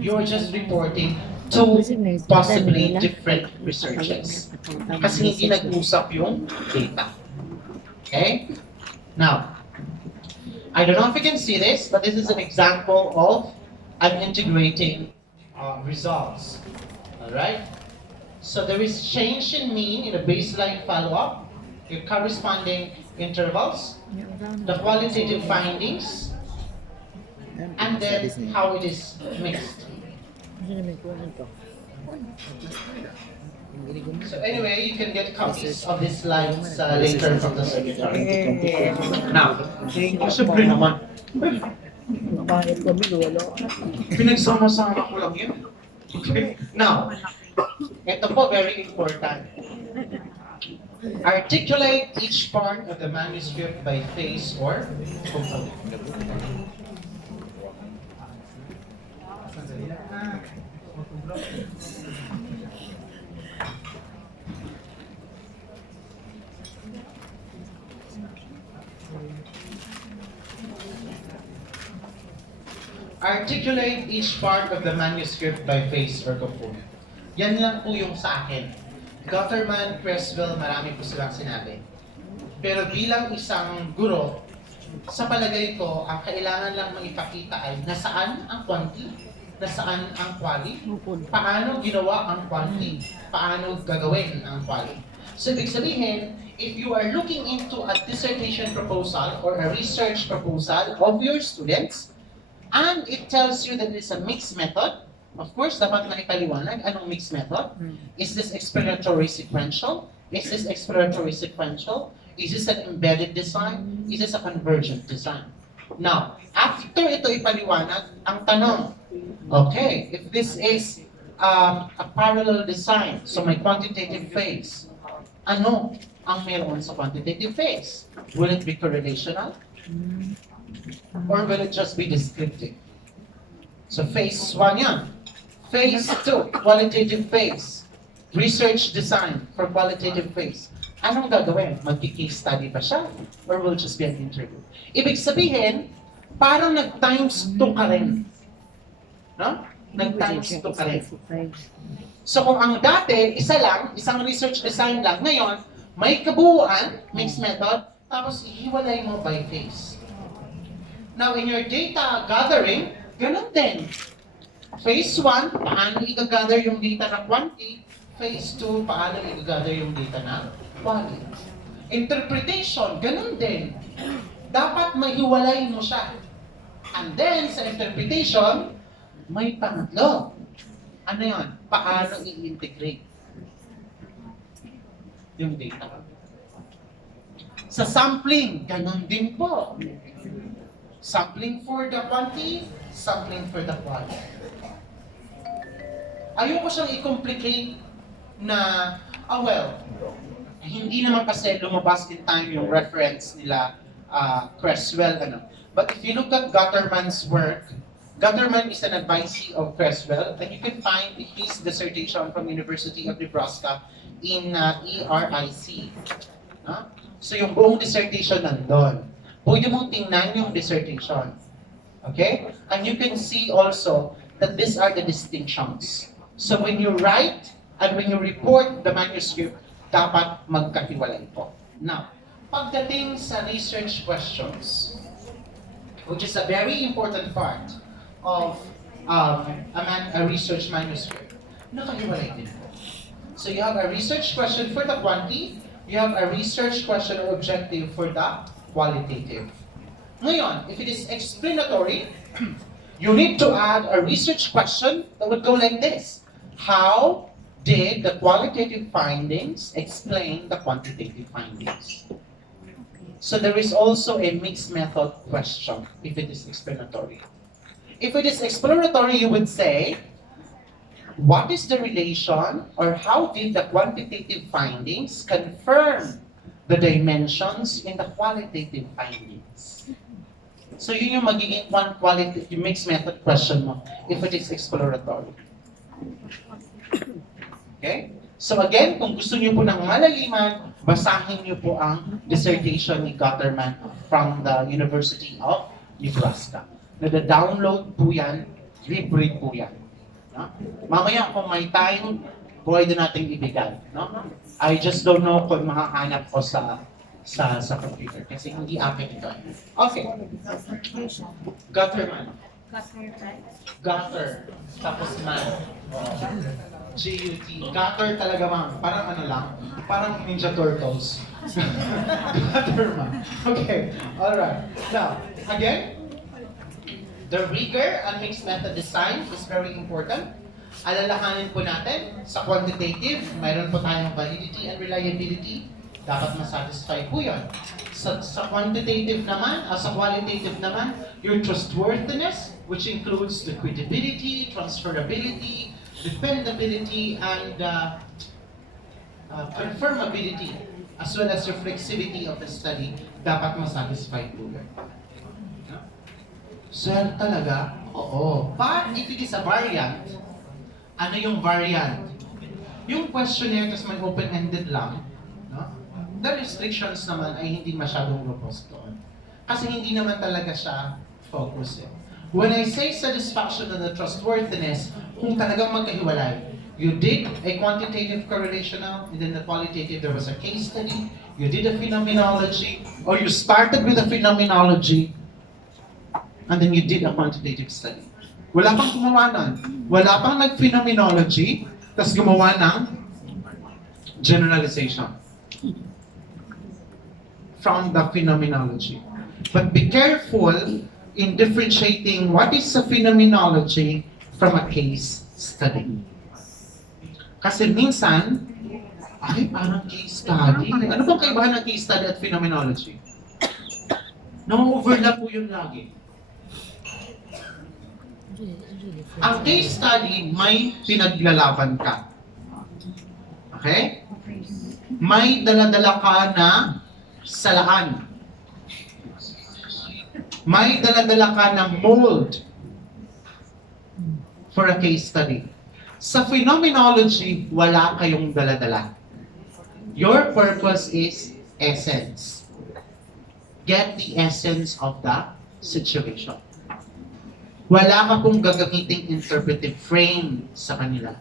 You're just reporting two possibly different researches. Kasi hindi nag-usap yung data. Okay? Now, I don't know if you can see this, but this is an example of I'm integrating results. Alright? So there is change in mean in the baseline follow-up, your corresponding intervals, the qualitative findings, and then how it is mixed. So anyway, you can get copies of these slides later from the secretary. Now, siyempre naman, pinagsama-sama ko lang yun. Okay. Now, ito po very important. Articulate each part of the manuscript by phase or component. Articulate each part of the manuscript by phase or component. Yan lang po yung sa akin. Gutterman, Creswell, marami po silang sinabi. Pero bilang isang guro, sa palagay ko, ang kailangan lang maipakita ay nasaan ang quantity, nasaan ang quality, paano ginawa ang quantity, paano gagawin ang quality. So, ibig sabihin, if you are looking into a dissertation proposal or a research proposal of your students, and it tells you that it's a mixed method, of course, dapat na ipaliwanag anong mixed method. Is this explanatory sequential? Is this exploratory sequential? Is this an embedded design? Is this a convergent design? Now, after ito ipaliwanag, ang tanong, okay, if this is a parallel design, so may quantitative phase, ano ang meron sa quantitative phase? Will it be correlational? Or will it just be descriptive? So phase 1 yan. Phase 2, qualitative phase. Research design for qualitative phase. Anong gagawin? Magki-case study ba siya? Or will it just be an interview? Ibig sabihin, parang nag-times 2 ka rin. No? Nag-times 2 ka rin. So kung ang dati, isa lang, isang research design lang, ngayon, may kabuuan, mixed method, tapos ihiwalay mo by phase. Now, in your data gathering, ganun din. Phase 1, paano i-gather yung data na quantity. Phase 2, paano i-gather yung data na quality. Interpretation, ganun din. Dapat mahiwalay mo siya. And then, sa interpretation, may pangatlo. Ano yun? Paano i-integrate yung data. Sa sampling, ganun din po. Sampling for the quantity, sampling for the quality. Ayoko siyang i-complicate na, hindi naman kasi lumabas in time yung reference nila Creswell. But if you look at Gutterman's work, Gutterman is an advisee of Creswell, and you can find his dissertation from University of Nebraska in ERIC. So yung buong dissertation nandun. Pwede mong tingnan yung dissertation. Okay? And you can see also that these are the distinctions. So when you write and when you report the manuscript, dapat magkahiwalay po. Now, pagdating sa research questions, which is a very important part of a research manuscript, nakahiwalay din po. So you have a research question for the quantity, you have a research question or objective for the qualitative. Ngayon, if it is explanatory, you need to add a research question that would go like this. How did the qualitative findings explain the quantitative findings? So there is also a mixed method question if it is explanatory. If it is exploratory, you would say, what is the relation or how did the quantitative findings confirm the dimensions in the qualitative findings? So yun yung magiging one quality, yung mixed method question mo, if it is exploratory. Okay? So again, kung gusto niyo po ng malaliman, basahin niyo po ang dissertation ni Gutterman from the University of Nebraska. Nada-download po yan, libre po yan. No? Mamaya kung may time, pwede natin ibigay. No? I just don't know kung makahanap ko sa computer kasi hindi akin ito. Okay. Gutterman. Gutter. Tapos man. G-U-T. Gutter talaga, ma'am. Parang ano lang. Parang Ninja Turtles. Gutterman. Okay. Alright. Now, again, the rigor and mixed method design is very important. Alalahanin po natin, sa quantitative, mayroon po tayong validity and reliability. Dapat masatisfy po yun. Sa quantitative naman, sa qualitative naman, your trustworthiness, which includes the credibility, transferability, dependability, and confirmability, as well as reflexivity of the study, dapat masatisfy po yun. Sir, talaga? Oo. But if it is a variant, ano yung variant? Yung questionnaire, tas may open-ended lang, no? The restrictions naman ay hindi masyadong robust doon. Kasi hindi naman talaga siya focus eh. When I say satisfaction and the trustworthiness, kung talagang magkahiwalay, you did a quantitative correlational, and then the qualitative, there was a case study, you did a phenomenology, or you started with a phenomenology, and then you did a quantitative study. Wala pang gumawa nun. Wala pang nag-phenomenology, tapos gumawa ng generalization from the phenomenology. But be careful in differentiating what is a phenomenology from a case study. Kasi minsan, ay, parang case study. Ano bang kaibahan ng case study at phenomenology? Na-overlap po yun lagi. Ang case study, may pinaglalaban ka. Okay? May daladala ka na salaan. May daladala ka ng mold for a case study. Sa phenomenology, wala kayong daladala. Your purpose is essence. Get the essence of the situation. Wala ka pong gagamiting interpretive frame sa kanila.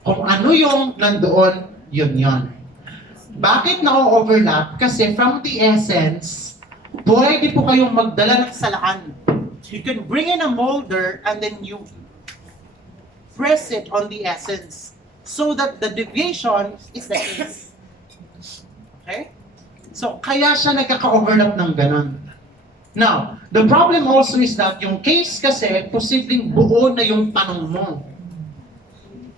Kung ano yung nandoon, yun yun. Bakit na-overlap? Kasi from the essence, pwede po kayong magdala ng salaan. You can bring in a molder and then you press it on the essence so that the deviation is the case. Okay? So, kaya siya nagkaka-overlap ng ganon. Now, the problem also is that yung case kasi, posibleng buo na yung tanong mo.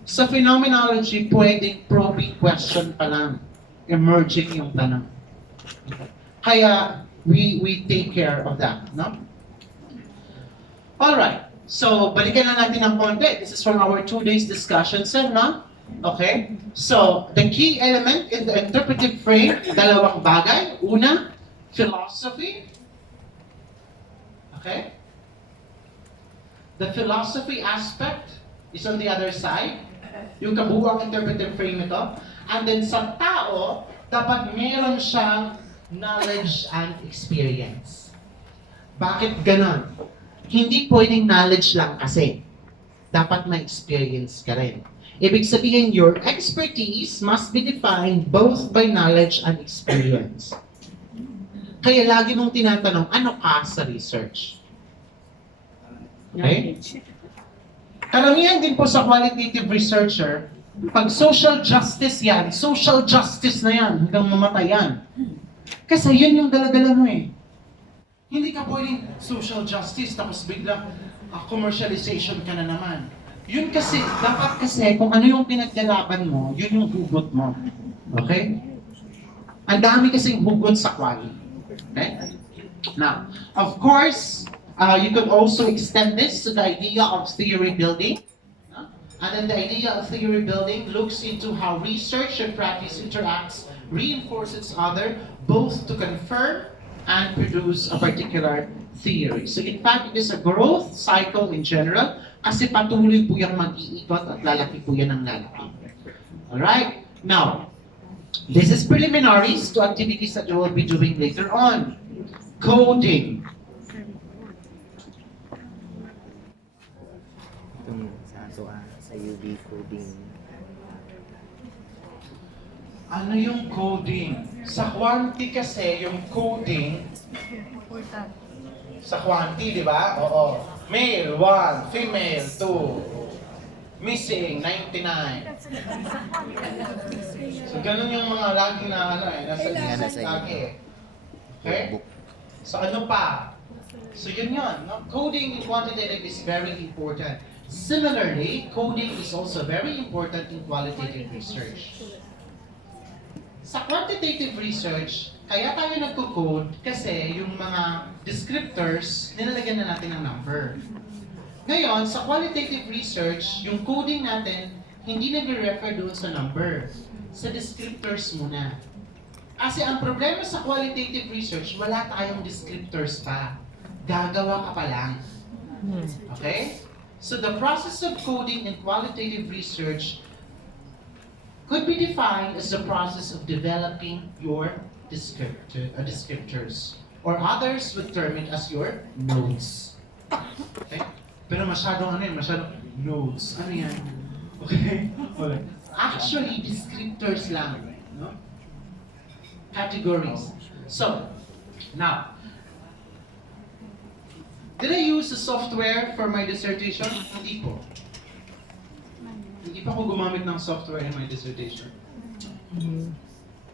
Sa phenomenology, pwedeng probing question pa lang. Emerging yung tanong. Kaya, we take care of that, no? Alright, so balikan na natin ng konti. This is from our 2 days discussion, sir, no? Okay, so the key element in the interpretive frame, dalawang bagay. Una, philosophy. Okay? The philosophy aspect is on the other side. Yung kabuuang interpretive frame ito. And then sa tao, dapat meron siyang knowledge and experience. Bakit ganon? Hindi pwedeng knowledge lang kasi. Dapat may experience ka rin. Ibig sabihin, your expertise must be defined both by knowledge and experience. Kaya lagi mong tinatanong, ano ka sa research? Okay? Karamihan din po sa qualitative researcher, pag social justice yan, social justice na yan, hanggang mamatay yan. Kasi yun yung dala-dala mo eh. Hindi ka pwedeng social justice, tapos biglang commercialization ka na naman. Yun kasi, dapat kasi, kung ano yung pinaglalaban mo, yun yung hugot mo. Okay? Ang dami kasing hugot sa quali. Okay? Now, of course, you could also extend this to the idea of theory building. And then the idea of theory building looks into how research and practice interacts, reinforce each other, both to confirm and produce a particular theory. So in fact, it is a growth cycle in general kasi patuloy po yung mag-iikot at lalaki po yan ng lalaki. Alright? Now, this is preliminaries to activities that you will be doing later on. Coding. Itong sa ato sa UV coding. Ano yung coding? Sa quanti kasi, yung coding, sa quanti, di ba? Oo. Male, 1. Female, 2. Missing, 99. So, ganun yung mga lagi na ano eh, nasa list lagi eh. Okay? So, ano pa? So, yun. No? Coding in quantitative is very important. Similarly, coding is also very important in qualitative research. Sa quantitative research, kaya tayo nagko-code kasi yung mga descriptors, nilalagyan na natin ng number. Ngayon, sa qualitative research, yung coding natin, hindi nagre-refer doon sa number. Sa descriptors muna. Kasi ang problema sa qualitative research, wala tayong descriptors pa. Gagawa ka pa lang. Okay? So the process of coding in qualitative research could be defined as the process of developing your descriptors. Or others would term it as your nodes. Okay? Pero masyadong masyadong nodes. Ano yan? Okay? Actually, descriptors lang. No? Categories. So, now, did I use the software for my dissertation? Hindi po. Hindi pa ako gumamit ng software in my dissertation.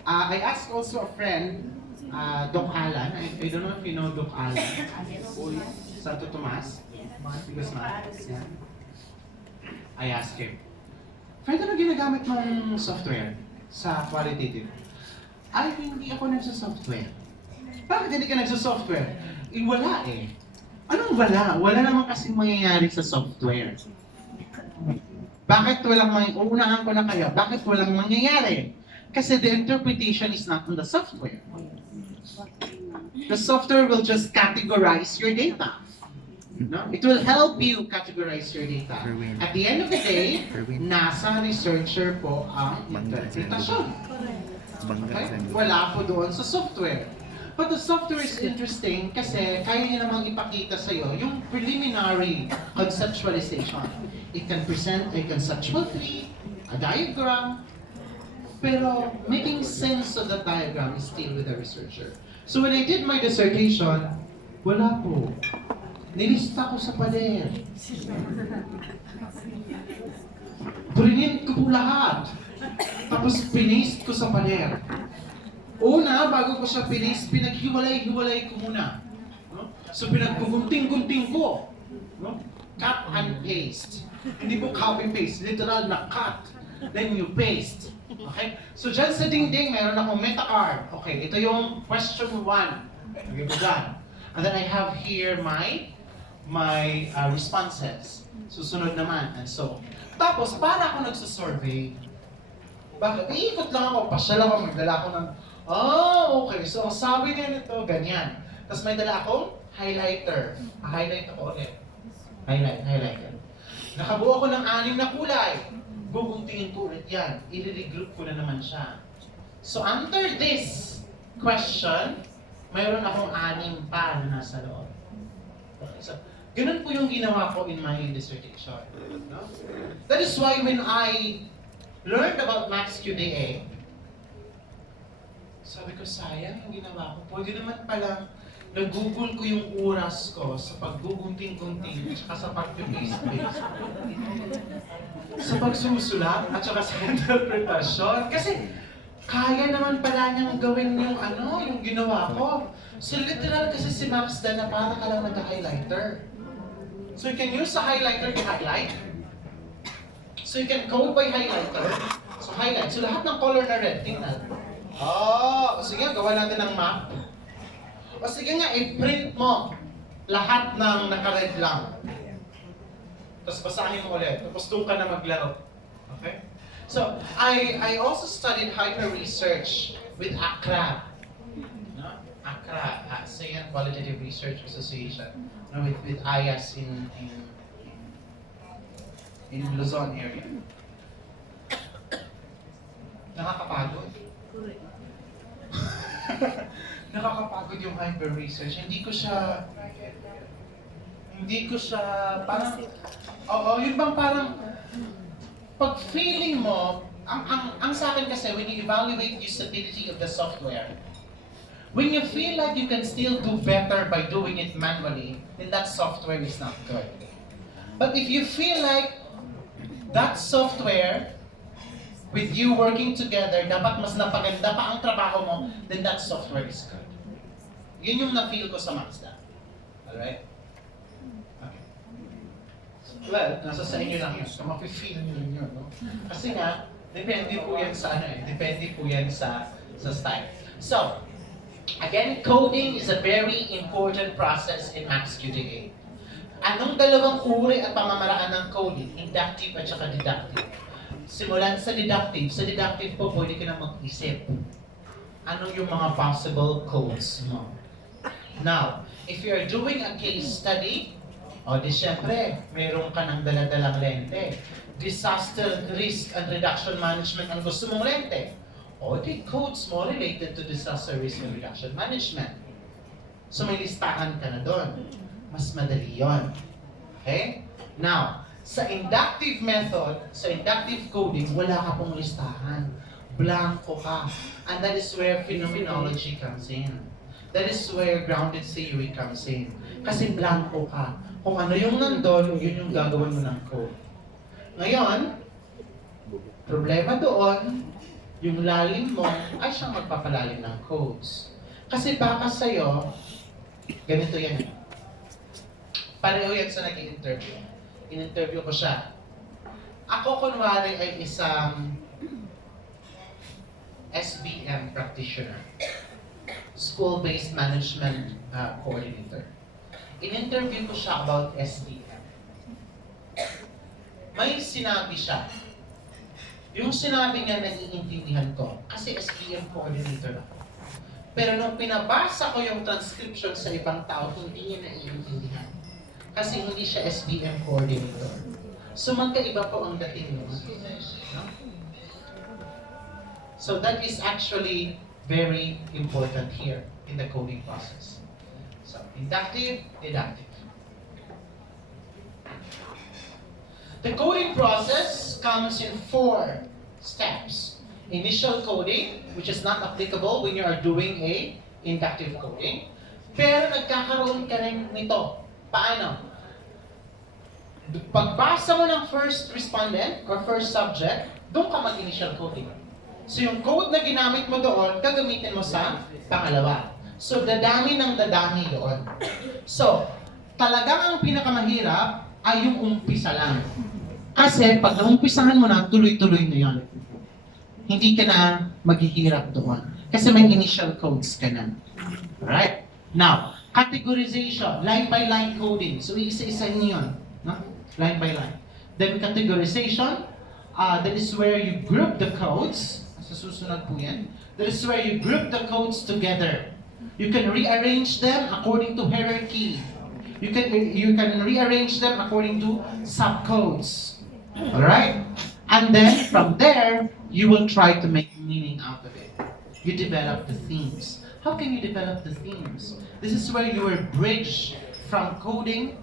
I asked also a friend, Doc Alan. I don't know if you know Doc Alan. Santo Tomas. Yeah. I asked him, friend, ano ginagamit mong software sa qualitative? Ay, hindi ako nagsa-software. Bakit hindi ka nagsa-software? Wala eh. Anong wala? Wala naman kasing mangyayari sa software. Bakit walang uunahan ko na kayo, bakit walang mangyayari? Kasi the interpretation is not on the software. The software will just categorize your data. No? It will help you categorize your data. At the end of the day, nasa researcher po ang interpretasyon. Okay? Wala po doon sa software. But the software is interesting kasi kaya niya namang ipakita sa iyo yung preliminary conceptualization. It can present a conceptual tree, a diagram, pero making sense of the diagram is still with the researcher. So when I did my dissertation, wala po. Nilista ko sa pader. Print ko po lahat. Tapos pinaste ko sa pader. Una, bago ko siya pinaste, pinaghiwalay-hiwalay ko muna. No? So pinagkugunting-gunting ko. No? Cut and paste. Hindi po copy-paste, literal na cut. Then you paste. Okay? So dyan sa dingding, mayroon akong meta-card. Okay, ito yung question 1. Okay po dyan. And then I have here my responses. Susunod naman. And so, tapos, para ako nagsusurvey? Bakit? Iikot lang ako, pasyal ako, magdala ako ng, okay. So, ang sabi niya nito, ganyan. Tapos may dala akong highlighter. Highlight ako ulit. Highlighter. Nakabuo ako ng 6 na kulay. Guguntingin ko ulit yan. I-regroup ko na naman siya. So, under this question, mayroon akong 6 pa na nasa loob. Okay, so, ganun po yung ginawa ko in my dissertation. No? That is why when I learned about Max QDA, sabi ko, sayang yung ginawa ko. Pwede naman palang nag-google ko yung oras ko sa paggugunting-gunting at saka sa pag-paste-paste. Sa pagsusulat at saka sa interpretasyon. Kasi kaya naman pala niyang gawin yung ginawa ko. So literal kasi si Max na para ka lang nag-highlighter. So you can use the highlighter to highlight. So you can code by highlighter. So highlight. So lahat ng color na red, tingnan. Sige, gawa natin ng map. O sige nga, i-print mo lahat ng naka-red lang. Tapos basahin mo ulit. Tapos doon ka na maglaro. Okay? So, I also studied hyper research with ACRA. No? ACRA. SAN Qualitative Research Association, no, with IAS in Luzon area. Nakakapagod. Nakakapagod yung hyper research. Hindi ko siya, parang, oo, yun bang parang, pag feeling mo, ang sa akin kasi, when you evaluate usability of the software, when you feel like you can still do better by doing it manually, then that software is not good. But if you feel like that software, with you working together, dapat mas napaganda pa ang trabaho mo, then that software is good. Yun yung na-feel ko sa Mazda. Alright? Okay. Well, nasa sa inyo lang yun. So, mafe-feel nyo rin yun, no? Kasi nga, depende po yan sa ano eh. Depende po yan sa style. So, again, coding is a very important process in Max QDA. Anong dalawang uri at pamamaraan ng coding? Inductive at saka deductive. Simulan sa deductive. Sa deductive po, pwede ka na mag-isip. Ano yung mga possible codes mo? Now, if you're doing a case study, o di syempre, meron ka ng daladalang lente. Disaster risk and reduction management ang gusto mong lente. O di codes mo related to disaster risk and reduction management. So may listahan ka na doon. Mas madali yon. Okay? Now, sa inductive method, sa inductive coding, wala ka pong listahan. Blanco ka. And that is where phenomenology comes in. That is where grounded theory comes in. Kasi blanco ka. Kung ano yung nandun, yun yung gagawin mo ng code. Ngayon, problema doon, yung lalim mo ay siyang magpapalalim ng codes. Kasi baka sa'yo, ganito yan. Pareho yan sa nag-i-interview. In-interview ko siya. Ako kunwari ay isang SBM practitioner. School-based management coordinator. In-interview ko siya about SBM. May sinabi siya. Yung sinabi niya, naiintindihan ko. Kasi SBM coordinator ako. Pero nung pinabasa ko yung transcription sa ibang tao, hindi niya naiintindihan. Kasi hindi siya SBM coordinator. So magkaiba po ang dating mo. No? So that is actually very important here in the coding process. So inductive, deductive. The coding process comes in 4 steps. Initial coding, which is not applicable when you are doing a inductive coding. Pero nagkakaroon ka rin nito. Paano? Pagbasa mo ng first respondent or first subject, doon ka mag-initial coding. So yung code na ginamit mo doon, gagamitin mo sa pangalawa. So dadami ng dadami doon. So, talagang ang pinakamahirap ay yung umpisa lang. Kasi pag naumpisahan mo na, tuloy-tuloy na yan. Hindi ka na maghihirap doon. Kasi may initial codes ka na. Alright? Now, categorization, line-by-line coding. So, isa-isa niyo yun. No? Line by line. Then, categorization, that is where you group the codes. Sa susunod po yan. That is where you group the codes together. You can rearrange them according to hierarchy. You can rearrange them according to subcodes. Alright? And then, from there, you will try to make meaning out of it. You develop the themes. How can you develop the themes? This is where you will bridge from coding,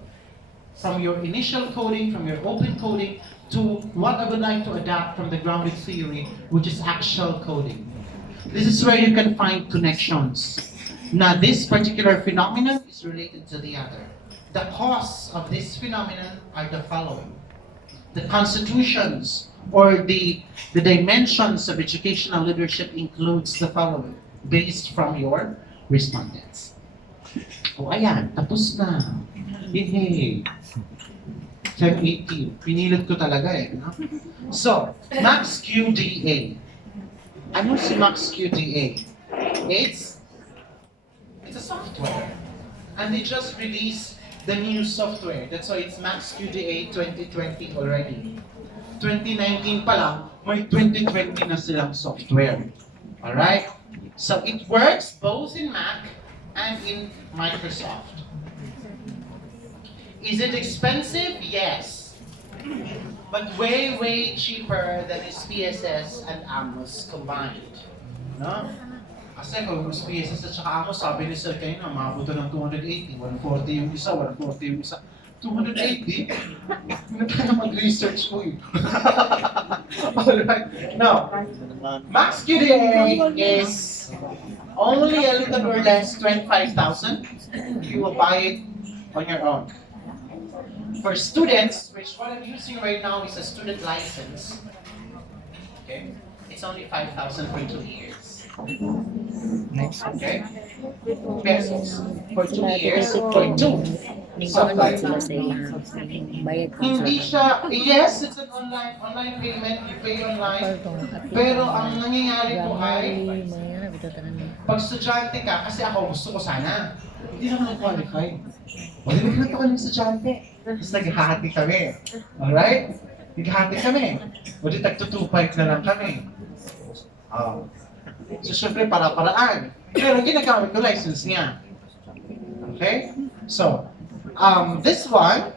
from your initial coding, from your open coding, to what I would like to adapt from the grounded theory, which is actual coding. This is where you can find connections. Now, this particular phenomenon is related to the other. The cause of this phenomenon are the following. The constitutions or the dimensions of educational leadership includes the following, based from your respondents. O ayan, tapos na. Yay! 1080. Pinilit ko talaga eh. No? So, Max QDA. Ano si Max QDA? It's a software. And they just released the new software. That's why it's Max QDA 2020 already. 2019 pa lang, may 2020 na silang software. Alright? So it works both in Mac and in Microsoft. Is it expensive? Yes. But way, way cheaper than SPSS and Amos combined. No? Kasi kung SPSS at saka Amos, sabi ni Sir kayo na mabuto ng 280, 140 yung isa, 140 yung isa. 280? Hindi tayo mag-research po eh. Alright. Now, Max QDA is only a little or less 25,000. You will buy it on your own. For students, which what I'm using right now is a student license, okay, it's only 5,000 for 2 years. Okay? Pesos. For 2 years, for 2. So, Sila sa ilang bayad ko hindi siya, yes, it's an online payment, you pay online, pero ang nangyayari po ay, pag estudyante ka, kasi ako gusto ko sana, hindi naman nag-qualify. O, di ba ko ng estudyante? Tapos naghahati kami. Alright? Naghahati kami. O di tagtutupay na lang kami. So, syempre, para-paraan. Pero ginagamit ko license niya. Okay? So, this one,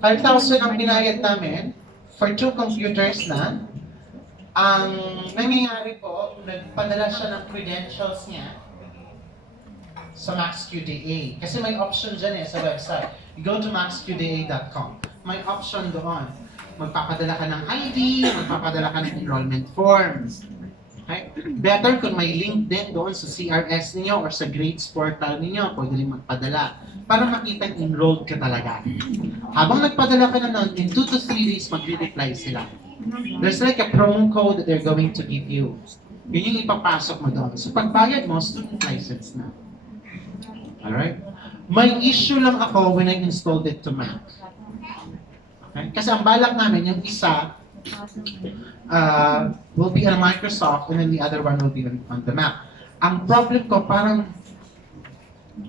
5,000 ang binayad namin for 2 computers na. Ang nangyayari po, nagpadala siya ng credentials niya sa MaxQDA. Kasi may option dyan sa website. You go to maxqda.com. May option doon. Magpapadala ka ng ID, magpapadala ka ng enrollment forms. Okay? Better kung may link din doon sa CRS ninyo or sa grades portal ninyo, pwede rin magpadala para makita enrolled ka talaga. Habang nagpadala ka na nun, in 2 to 3 days, magre-reply sila. There's like a promo code that they're going to give you. Yun yung ipapasok mo doon. So pagbayad mo, student license na. Alright? May issue lang ako when I installed it to Mac. Okay? Kasi ang balak namin, yung isa will be on Microsoft and then the other one will be on the Mac. Ang problem ko, parang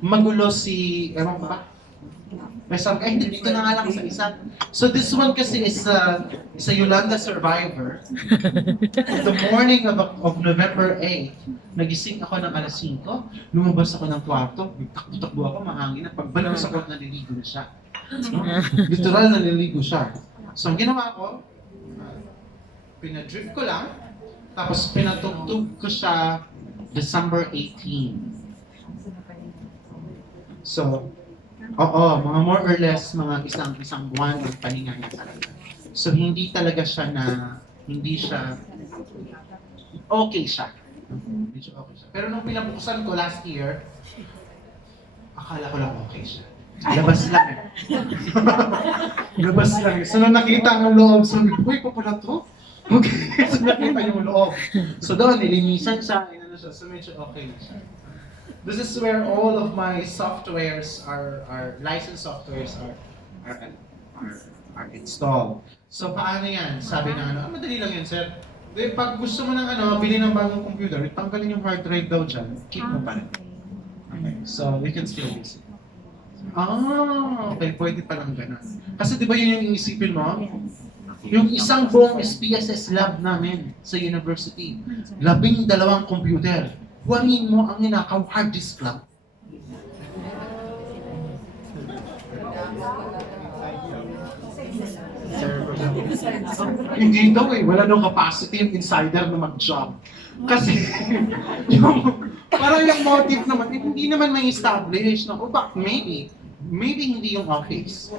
magulo ewan ko ba? May sabi, hindi, dito na nga lang sa isa. So this one kasi is a Yolanda survivor. The morning of November 8, nagising ako ng alas 5, lumabas ako ng kwarto, takbo ako, mahangin na. Pagbalik ko sa kwarto, naliligo na siya. Literal, naliligo siya. So ang ginawa ko, pinadrip ko lang, tapos pinatugtog ko siya December 18. So, mga more or less, mga isang buwan ng pahinga niya talaga. So, hindi talaga siya hindi siya, okay siya. Medyo okay siya. Pero nung pinabuksan ko last year, akala ko lang okay siya. Labas lang eh. Labas lang eh. So, nung nakita ang loob, sabi ko, uy, pa pala to? Okay. So, nakita yung loob. So, doon, nilinisan siya, so medyo okay na siya. This is where all of my softwares are licensed softwares are installed. So paano yan? Sabi na madali lang yan, sir. Pag gusto mo ng bili ng bagong computer, tanggalin yung hard drive daw dyan, keep mo pa rin. Okay, so we can still use it. Okay, pwede palang ganun. Kasi di ba yun yung iisipin mo? Yung isang buong SPSS lab namin sa university, 12 computer. Huwagin mo ang ninakaw hard disk lang. Hindi daw wala daw capacity yung insider na mag-job. Kasi parang yung motive naman, hindi naman may establish na, but maybe hindi yung office.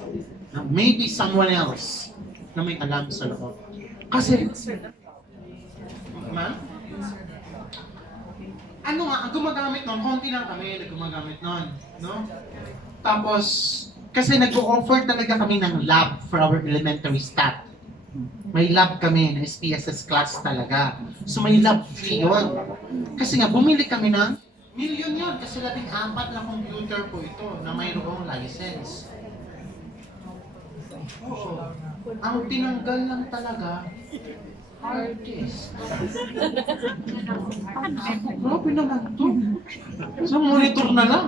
Maybe someone else na may alam sa loob. Kasi, ma'am? Ang gumagamit nun, konti lang kami na gumagamit nun, no? Tapos, kasi nag-o-offer talaga kami ng lab for our elementary staff. May lab kami na SPSS class talaga. So may lab fee yun. Kasi nga, bumili kami ng milyon yun kasi 14 na computer po ito na mayroong license. Oo. Ang tinanggal lang talaga, hard disk. Grabe naman ito. So monitor na lang.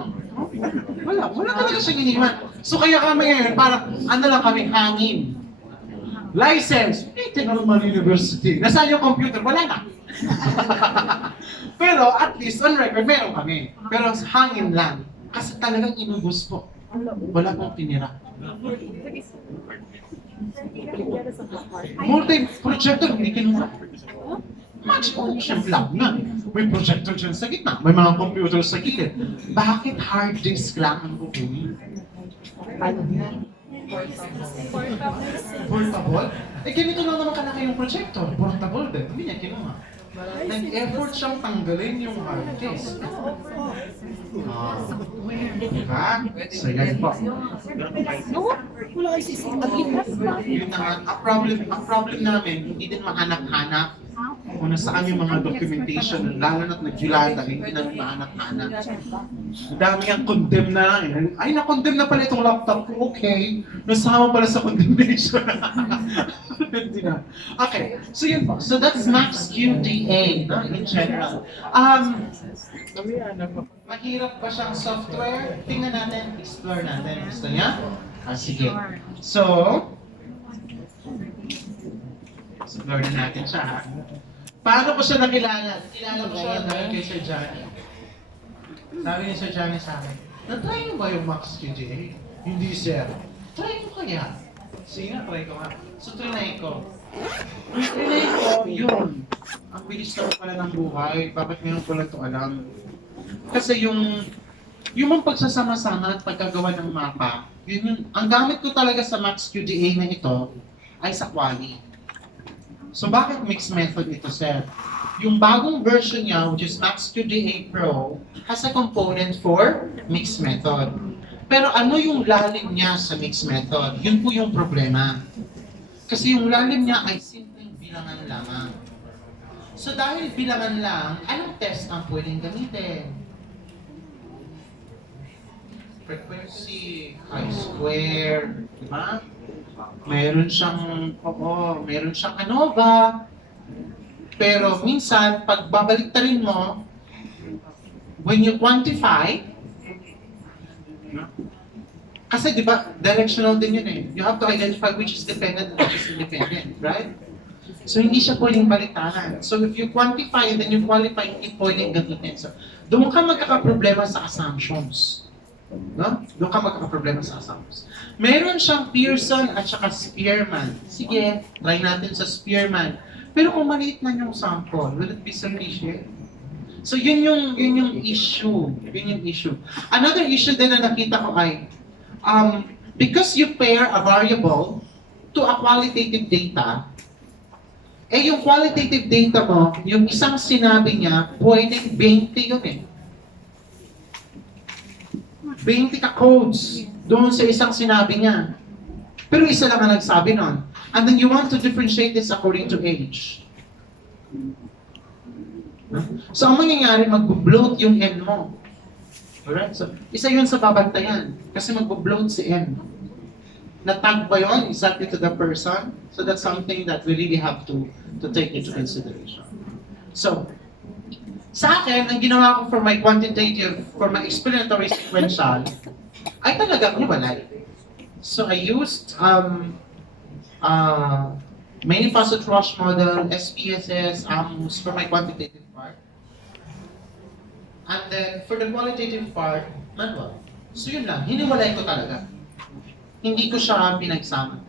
Wala talaga siyang iniwan. So kaya kami ngayon, parang lang kami hangin. License, Normal University. Nasaan yung computer? Wala na. Pero at least on record, meron kami. Pero hangin lang. Kasi talagang inubos po. Wala pong tinira. Multi-projector, hindi kinuha. Siyempre lang na. May projector dyan sa gitna. May mga computer sa gilid. Bakit hard disk lang ang kukunin? Portable? Eh, ganito lang naman kalaki yung projector. Portable din. Hindi niya kinuha. Nag-effort siyang tanggalin yung hard disk. Diba? So, yan po. Yun na, ang problem namin, hindi din mahanap-hanap kung nasaan yung mga documentation, lalo na't nag-Yolanda, hindi namin mahanap-hanap. Dami ang condemn na lang eh. Ay, na-condemn na pala itong laptop ko. Okay. Nasama pala sa condemnation. Hindi na. Okay. So yun po. So that's Max QDA, no? In general. Mahirap ba siyang software? Tingnan natin, explore natin. Gusto niya? Sige. So, explore na natin siya. Ha? Paano ko siya nakilala? Kilala ko siya dahil kay Sir Johnny. Sabi ni Sir Johnny sa akin, na-try mo ba yung Max QDA? Hindi, sir. Try mo kaya. Sige na, try ko nga. So, trinay ko. Trinay ko, yun. Ang bilis na pala ng buhay. Bakit ngayon ko lang ito alam? Kasi yung mga pagsasama-sama at pagkagawa ng mapa, yun yung, ang gamit ko talaga sa Max QDA na ito ay sa Quali. So bakit mixed method ito, sir? Yung bagong version niya, which is Max QDA Pro, has a component for mixed method. Pero ano yung lalim niya sa mixed method? Yun po yung problema. Kasi yung lalim niya ay simpleng bilangan lamang. So dahil bilangan lang, anong test ang pwedeng gamitin? Frequency, chi-square, di ba? Meron siyang ANOVA. Pero minsan, pag babaliktarin mo, when you quantify, kasi di ba, directional din yun eh. You have to identify which is dependent and which is independent, right? So hindi siya pwedeng baliktaran. So if you quantify and then you qualify, hindi pwedeng gamitin. So doon ka magkakaproblema sa assumptions. No? Doon ka magkakaproblema sa assumptions. Meron siyang Pearson at saka Spearman. Sige, try natin sa Spearman. Pero kung maliit lang yung sample, will it be sufficient? So yun yung issue. Yun yung issue. Another issue din na nakita ko ay, because you pair a variable to a qualitative data, eh yung qualitative data mo, yung isang sinabi niya, pwedeng 20 yun eh. 20 ka codes doon sa isang sinabi niya. Pero isa lang ang nagsabi nun. And then you want to differentiate this according to age. So ang mangyayari, mag-bloat yung N mo. Alright? So, isa yun sa babantayan. Kasi mag-bloat si N. Na-tag ba yun exactly to the person? So that's something that we really have to take into consideration. So, sa akin, ang ginawa ko for my quantitative, for my explanatory sequential, ay talagang hiwalay. So I used many facet Roche model, SPSS, AMUS for my quantitative part. And then for the qualitative part, manual. So yun lang, hiniwalay ko talaga. Hindi ko siya pinagsama.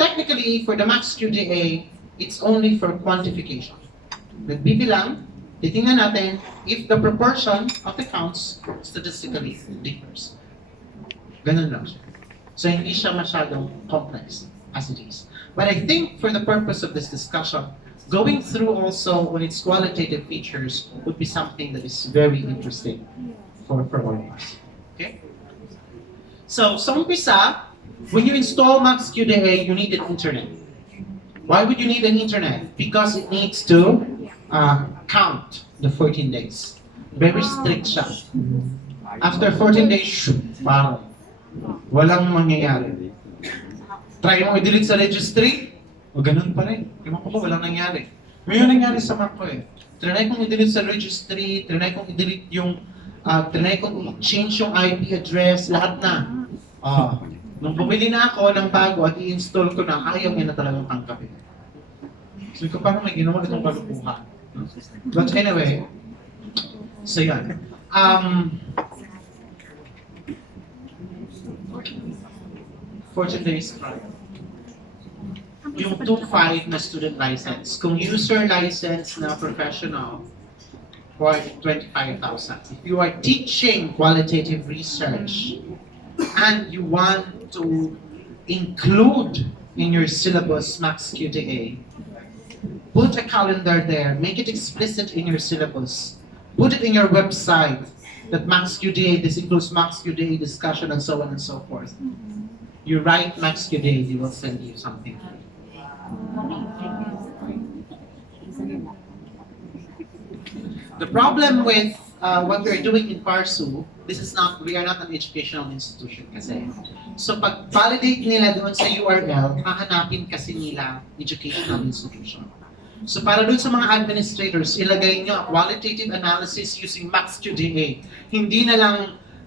Technically, for the Max QDA, it's only for quantification. Nagbibilang, titingnan natin if the proportion of the counts statistically differs. Ganun lang siya. So hindi siya masyadong complex as it is. But I think for the purpose of this discussion, going through also on its qualitative features would be something that is very interesting for all of us. Okay? So, sa umpisa, when you install Max QDA, you need an internet. Why would you need an internet? Because it needs to count the 14 days. Very strict siya. After 14 days, parang walang mangyayari. Try mo i-delete sa registry, o ganun pa rin. Ewan ko ba, walang nangyari. May nangyari sa Mac ko eh. Trinay kong i-delete sa registry, trinay kong i-delete yung, trinay kong i-change yung IP address, lahat na. Nung bumili na ako ng bago at i-install ko na, ayaw niya na talagang tangkapin. So, ko parang may ginawa itong kalukuhan. But anyway, so yan. For today's trial, yung 2.5 na student license, kung user license na professional, for 25,000. If you are teaching qualitative research and you want to include in your syllabus Max QDA, put a calendar there, make it explicit in your syllabus, put it in your website that Max QDA, this includes Max QDA discussion and so on and so forth. You write Max QDA, they will send you something. The problem with what we're doing in PARSU, we are not an educational institution kasi. So pag validate nila doon sa URL, hahanapin kasi nila educational institution. So para doon sa mga administrators, ilagay nyo qualitative analysis using Max QDA. Hindi na lang,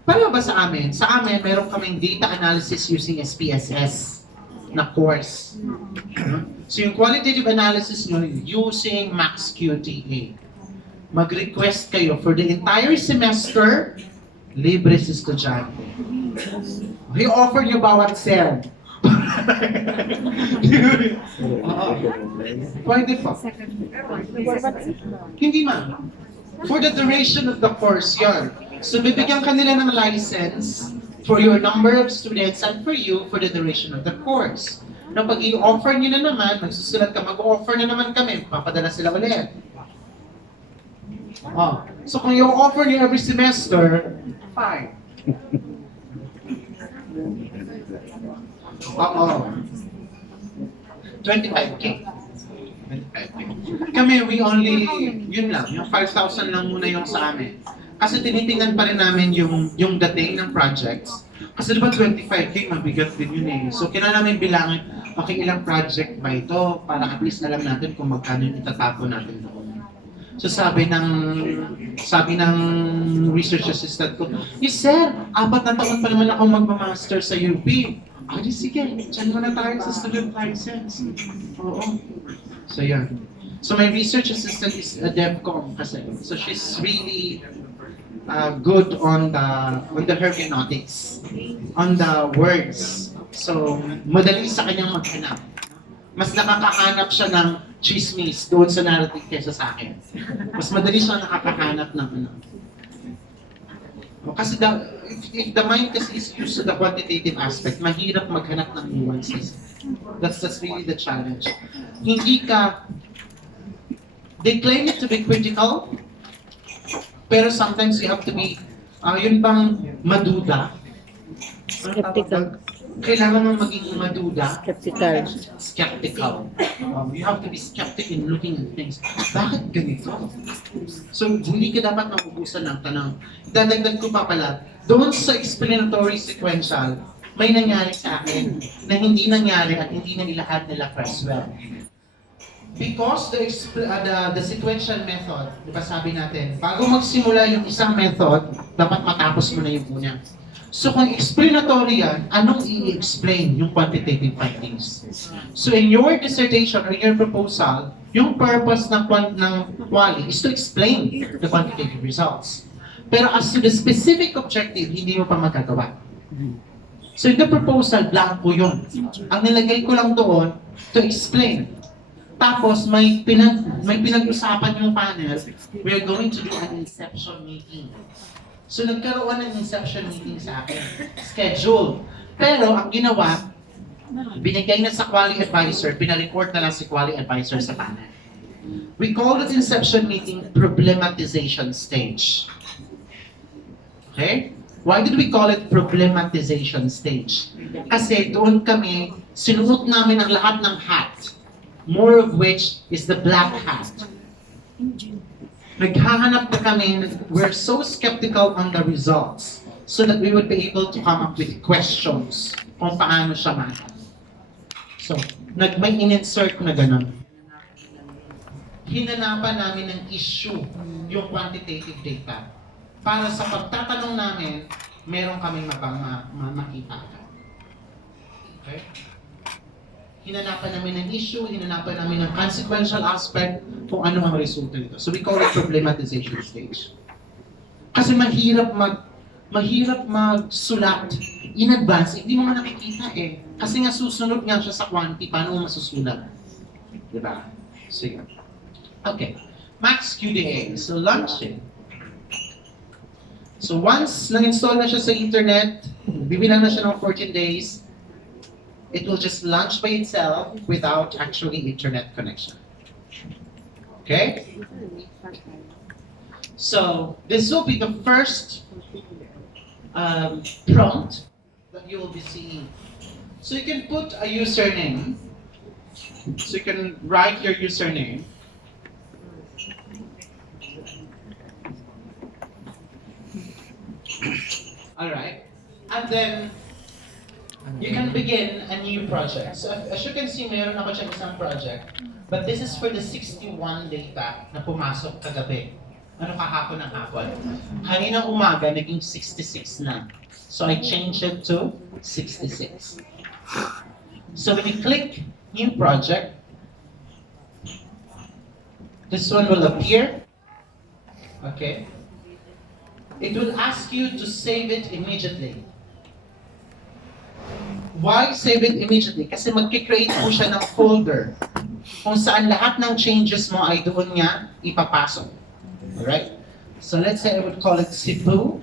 pareho ba sa amin? Sa amin, meron kaming data analysis using SPSS na course. So yung qualitative analysis nyo using Max QDA. Mag-request kayo for the entire semester, libre sa estudyante. I-offer nyo bawat SEM. Pwede pa. Hindi man. For the duration of the course, yun. So bibigyan kanila ng license for your number of students and for you for the duration of the course. Na pag i-offer nyo na naman, magsusulat ka, mag-offer na naman kami, papadala sila ulit. Oh. So kung yung offer niyo every semester, fine. Oo. 25K. 25K. Kami, we only, yun lang, yung 5,000 lang muna yung sa amin. Kasi tinitingnan pa rin namin yung dating ng projects. Kasi diba 25K, mabigat din yun eh. So kailangan namin bilangin, okay, ilang project ba ito? Para at least alam natin kung magkano yung itatapon natin doon. So sabi ng research assistant ko, yes sir, 4 na taon pa naman ako magmamaster sa UP. Ah, di sige, dyan muna tayo sa student license. Oo. So yan. So my research assistant is a DevCom kasi. So she's really good on the hermeneutics, on the words. So madali sa kanyang maghanap. Mas nakakahanap siya ng chismis doon sa narrative kaysa sa akin. Mas madali siya nakakahanap ng ano. Kasi if the mind kasi is used to the quantitative aspect, mahirap maghanap ng nuances. That's really the challenge. They claim it to be critical, pero sometimes you have to be, yun bang maduda? Skeptical. Kailangan mo maging maduda. Skeptical. You have to be skeptic in looking at things. Bakit ganito? So, hindi ka dapat maubusan ng tanong. Dadagdag ko pa pala, doon sa explanatory sequential, may nangyari sa akin na hindi nangyari at hindi na nilahad nila Creswell. Because the sequential method, di ba sabi natin, bago magsimula yung isang method, dapat matapos mo na yung una. So kung explanatory yan, anong i-explain yung quantitative findings? So in your dissertation or in your proposal, yung purpose ng quali is to explain the quantitative results. Pero as to the specific objective, hindi mo pa magagawa. So in the proposal, blanco yun. Ang nilagay ko lang doon, to explain. Tapos may pinag-usapan yung panel, we are going to do an inception meeting. So nagkaroon ng inception meeting sa akin, schedule. Pero ang ginawa, binigay na sa quality advisor, pina-report na lang si quality advisor sa panel. We call it inception meeting problematization stage. Okay? Why did we call it problematization stage? Kasi doon kami, sinuot namin ang lahat ng hat, more of which is the black hat. Naghahanap na kami, we're so skeptical on the results so that we would be able to come up with questions kung paano siya mahanap. So, may in-insert na ganun. Hinanapan namin ng issue yung quantitative data para sa pagtatanong namin, meron kaming makita. Okay? hinanapan namin ng issue, hinanapan namin ng consequential aspect kung ano ang resulta nito. So we call it problematization stage. Kasi mahirap magsulat in advance, hindi mo man nakikita eh. Kasi nga susunod nga siya sa quantity, paano mo masusulat? Diba? So yun. Okay. Max QDA. So launching. So once na-install na siya sa internet, bibilang na siya ng 14 days, it will just launch by itself without actually internet connection. Okay? So this will be the first prompt that you will be seeing. So you can put a username. So you can write your username. Alright. And then you can begin a new project. So as you can see, mayroon ako dyan isang project. But this is for the 61 data na pumasok kagabi. Ano kahapon ng hapon. Kaninang umaga, naging 66 na. So I changed it to 66. So when you click new project, this one will appear. Okay. It will ask you to save it immediately. Why save it immediately? Kasi magkikreate po siya ng folder kung saan lahat ng changes mo ay doon niya ipapasok. Alright? So let's say I would call it Cebu.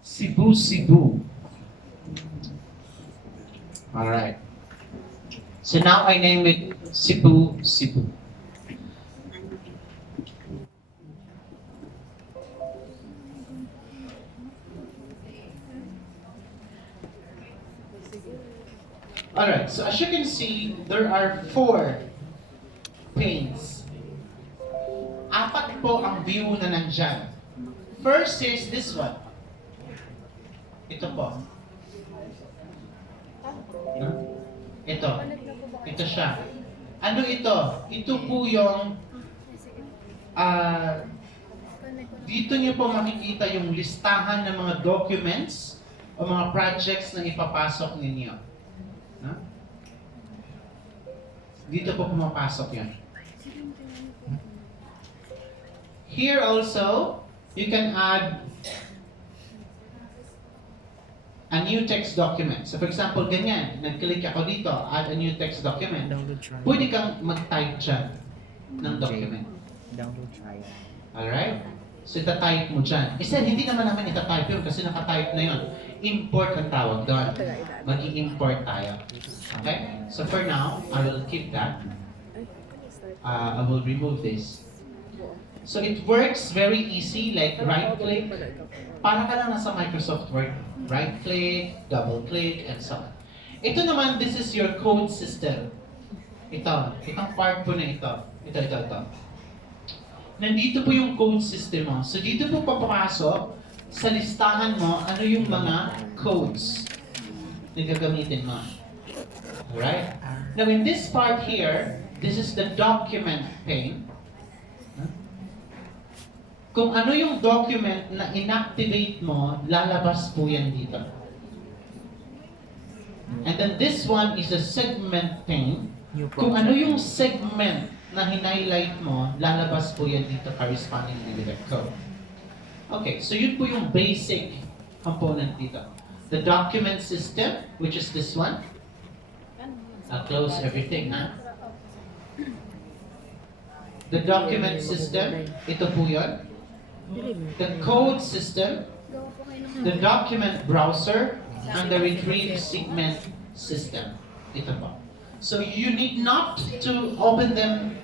Cebu. Alright. So now I name it Cebu. Alright, so as you can see, there are 4 panes. 4 po ang view na nandyan. First is this one. Ito po. Ito siya. Ano ito? Ito po yung dito niyo po makikita yung listahan ng mga documents o mga projects na ipapasok ninyo. Dito po pumapasok yan. Here also, you can add a new text document. So for example, ganyan. Nag-click ako dito, add a new text document. Pwede kang mag-type dyan ng document. Download trial. Alright? So ita-type mo dyan. Instead, hindi naman namin ita-type yun kasi naka-type na yun. Import ang tawag doon. Mag-i-import tayo. Okay? So for now, I will keep that. I will remove this. So it works very easy, like right-click. Para ka lang nasa Microsoft Word. Right-click, double-click, and so on. Ito naman, this is your code system. Itong part po na ito. Ito. Nandito po yung code system mo. So dito po papasok sa listahan mo ano yung mga codes na gagamitin mo. Alright? Now in this part here, this is the document pane. Kung ano yung document na inactivate mo, lalabas po yan dito. And then this one is a segment pane. Kung ano yung segment na hinighlight mo, lalabas po yan dito correspondingly with the code. Okay, so yun po yung basic component dito. The document system, which is this one. I'll close everything, ha? The document system, ito po yun. The code system, the document browser, and the retrieve segment system. Ito po. So you need not to open them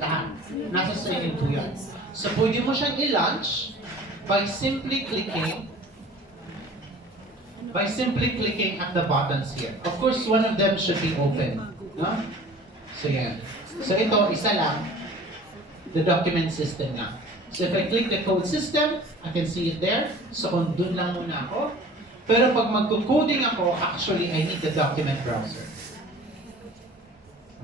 lahat. Nasa sa inyo po yan. So pwede mo siyang i-launch by simply clicking at the buttons here. Of course, one of them should be open. No? So yan. So ito, isa lang. The document system na. So if I click the code system, I can see it there. So kung dun lang muna ako. Pero pag magko-coding ako, actually, I need the document browser.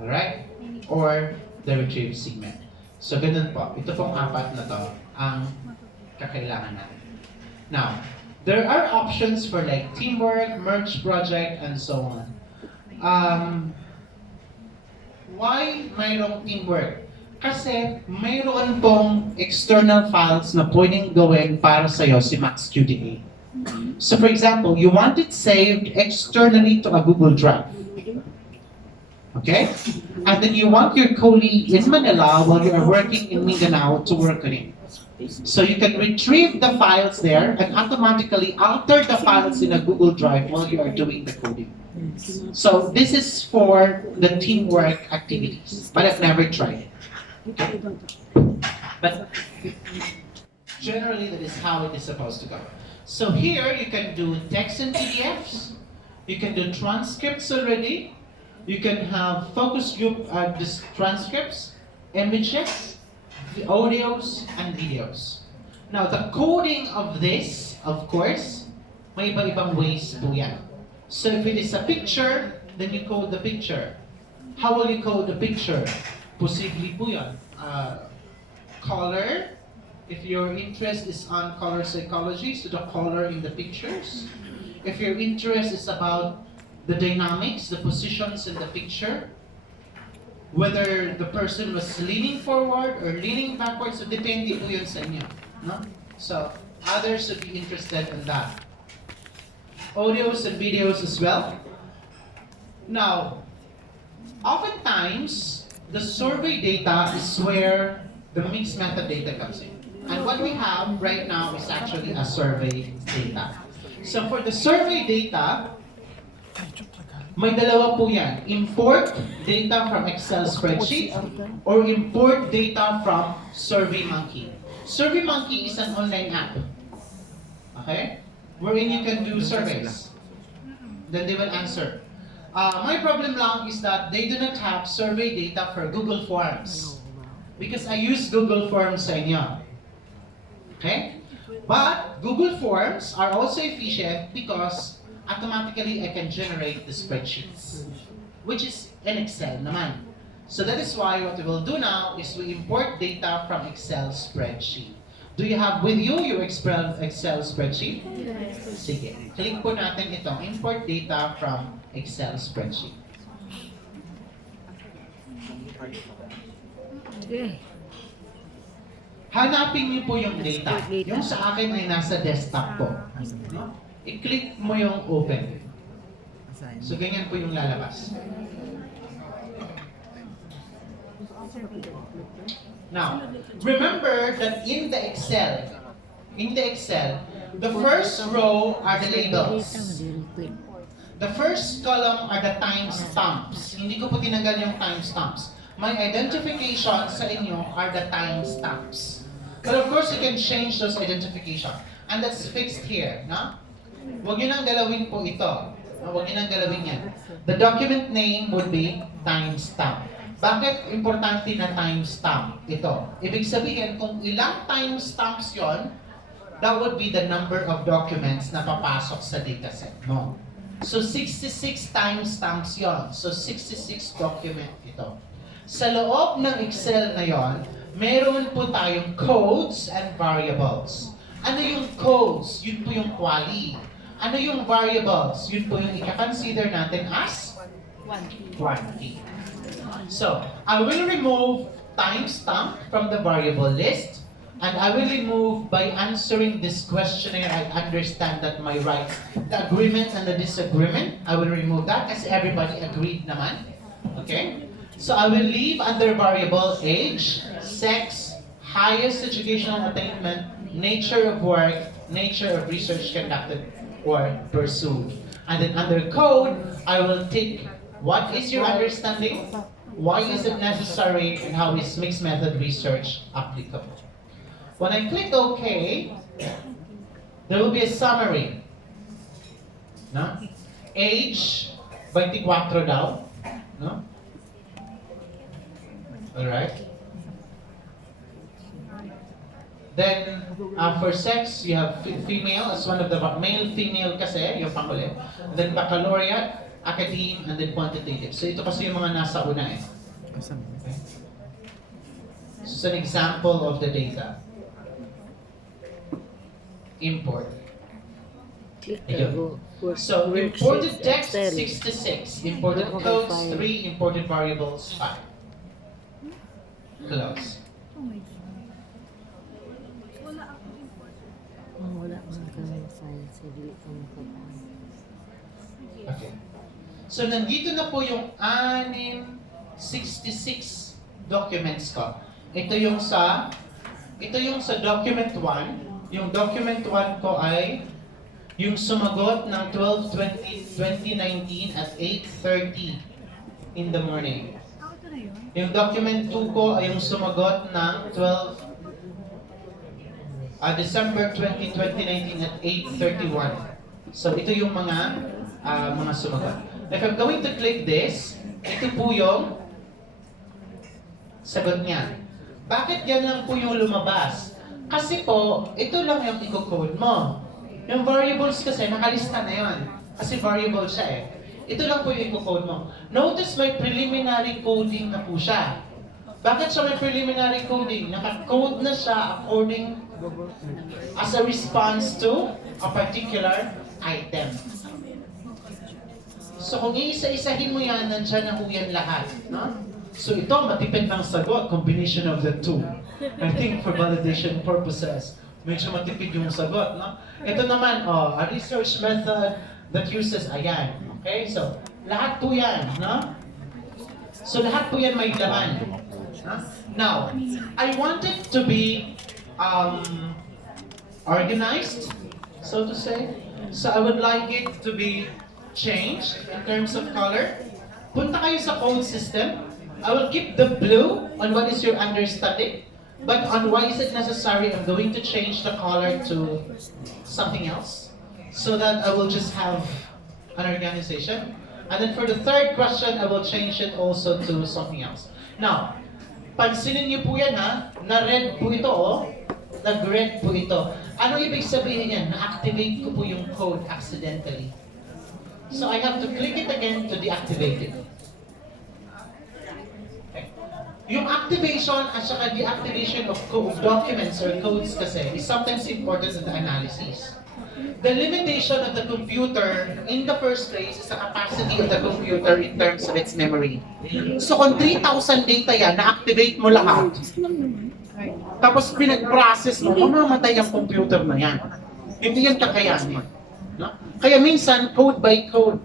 Alright? Or the retrieve segment. So ganun po. Ito pong 4 na to ang kakailangan natin. Now, There are options for like teamwork, merge project, and so on. Why mayroong teamwork? Kasi mayroon pong external files na pwedeng gawin para sa'yo si MaxQDA. So for example, you want it saved externally to a Google Drive. Okay? And then you want your colleague in Manila while you are working in Mindanao to work on it. So you can retrieve the files there and automatically alter the files in a Google Drive while you are doing the coding. So this is for the teamwork activities, but I've never tried it. Okay? But generally that is how it is supposed to go. So here you can do text and PDFs, you can do transcripts already, you can have focus group transcripts, images, the audios, and videos. Now, the coding of this, of course, may iba-ibang ways po yan. So if it is a picture, then you code the picture. How will you code the picture? Posibleng po yan. Color, if your interest is on color psychology, so the color in the pictures. If your interest is about the dynamics, the positions in the picture, whether the person was leaning forward or leaning backwards, so depende po yun sa inyo. No? So, others would be interested in that. Audios and videos as well. Now, oftentimes, the survey data is where the mixed method data comes in. And what we have right now is actually a survey data. So for the survey data, may dalawa po yan. Import data from Excel spreadsheet or import data from SurveyMonkey. SurveyMonkey is an online app. Okay? Wherein you can do surveys. Then they will answer. My problem lang is that they do not have survey data for Google Forms. Because I use Google Forms sa inyo. Okay? But Google Forms are also efficient because automatically I can generate the spreadsheets, which is in Excel naman. So that is why what we will do now is we import data from Excel spreadsheet. Do you have with you your Excel spreadsheet? Yes. Sige. Click po natin itong import data from Excel spreadsheet. Hanapin niyo po yung data. Yung sa akin ay nasa desktop po. No? I-click mo yung open. So, ganyan po yung lalabas. Now, remember that in the Excel, the first row are the labels. The first column are the timestamps. Hindi ko po tinanggal yung timestamps. My identification sa inyo are the timestamps. But of course, you can change those identification. And that's fixed here. No? Huwag nyo nang galawin po ito. Huwag nyo nang galawin yan. The document name would be timestamp. Bakit importante na timestamp ito? Ibig sabihin, kung ilang timestamps yon, that would be the number of documents na papasok sa dataset mo. So 66 timestamps yon. So 66 document ito. Sa loob ng Excel na yon, meron po tayong codes and variables. Ano yung codes? Yun po yung quali. Ano yung variables? Yun po yung i-consider natin as quantity. So, I will remove timestamp from the variable list, and I will remove by answering this questionnaire. I understand that my rights, the agreement and the disagreement, I will remove that kasi everybody agreed naman. Okay? So I will leave under variable age, sex, highest educational attainment, nature of work, nature of research conducted or pursued. And then under code, I will take what is your understanding, why is it necessary, and how is mixed method research applicable. When I click OK, there will be a summary. No? Age, 24 daw. No? Alright. Then, for sex, you have female as one of the male-female kasi, yung pangulit. Then baccalaureate, academe, and then quantitative. So ito kasi yung mga nasa una eh. Okay. This is an example of the data. Import. Click Ayun. go. So, imported text, Excel. 66. Imported Okay, codes, fine. 3. Imported variables, 5. Close. Wala akong kang file sa dili ko makapaan. Okay. So, nandito na po yung 66 documents ko. Ito yung sa document 1. Yung document 1 ko ay yung sumagot ng 12/20/2019 at 8:30 in the morning. Yung document 2 ko ay yung sumagot ng December 20, 2019 at 8:31. So ito yung mga sumagot. If I'm going to click this, ito po yung sagot niya. Bakit yan lang po yung lumabas? Kasi po, ito lang yung i-code mo. Yung variables kasi, nakalista na yun. Kasi variable siya eh. Ito lang po yung i-code mo. Notice may preliminary coding na po siya. Bakit siya may preliminary coding? Naka-code na siya according as a response to a particular item. So kung iisa-isahin mo yan, nandiyan na po yan lahat. No? So ito, matipid ng sagot, combination of the two. I think for validation purposes, medyo matipid yung sagot. No? Ito naman, a research method that uses, ayan. Okay, so lahat po yan. No? So lahat po yan may laman. No? Now, I want it to be organized, so to say. So I would like it to be changed in terms of color. Punta kayo sa code system. I will keep the blue on what is your understanding. But on why is it necessary, I'm going to change the color to something else. So that I will just have an organization. And then for the third question, I will change it also to something else. Now, pansinin niyo po yan ha, na red po ito nag-red po ito. Ano ibig sabihin yan? Na-activate ko po yung code accidentally. So I have to click it again to deactivate it. Okay. Yung activation at saka deactivation of documents or codes kasi is sometimes important in the analysis. The limitation of the computer in the first place is the capacity of the computer in terms of its memory. So kung 3,000 data yan, na-activate mo lahat, tapos pinag-process mo, mamamatay ang computer na yan. Hindi yan kakayanin. No? Kaya minsan, code by code,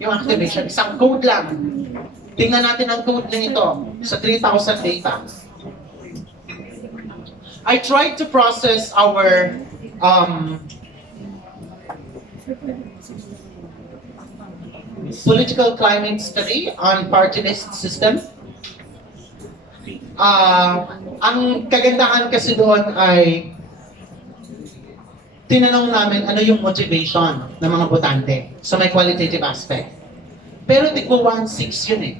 yung activation, isang code lang. Tingnan natin ang code na ito sa 3,000 data. I tried to process our political climate study on party list system. Ang kagandahan kasi doon ay tinanong namin ano yung motivation ng mga botante sa may qualitative aspect. Pero tigbo 1.6 yun eh.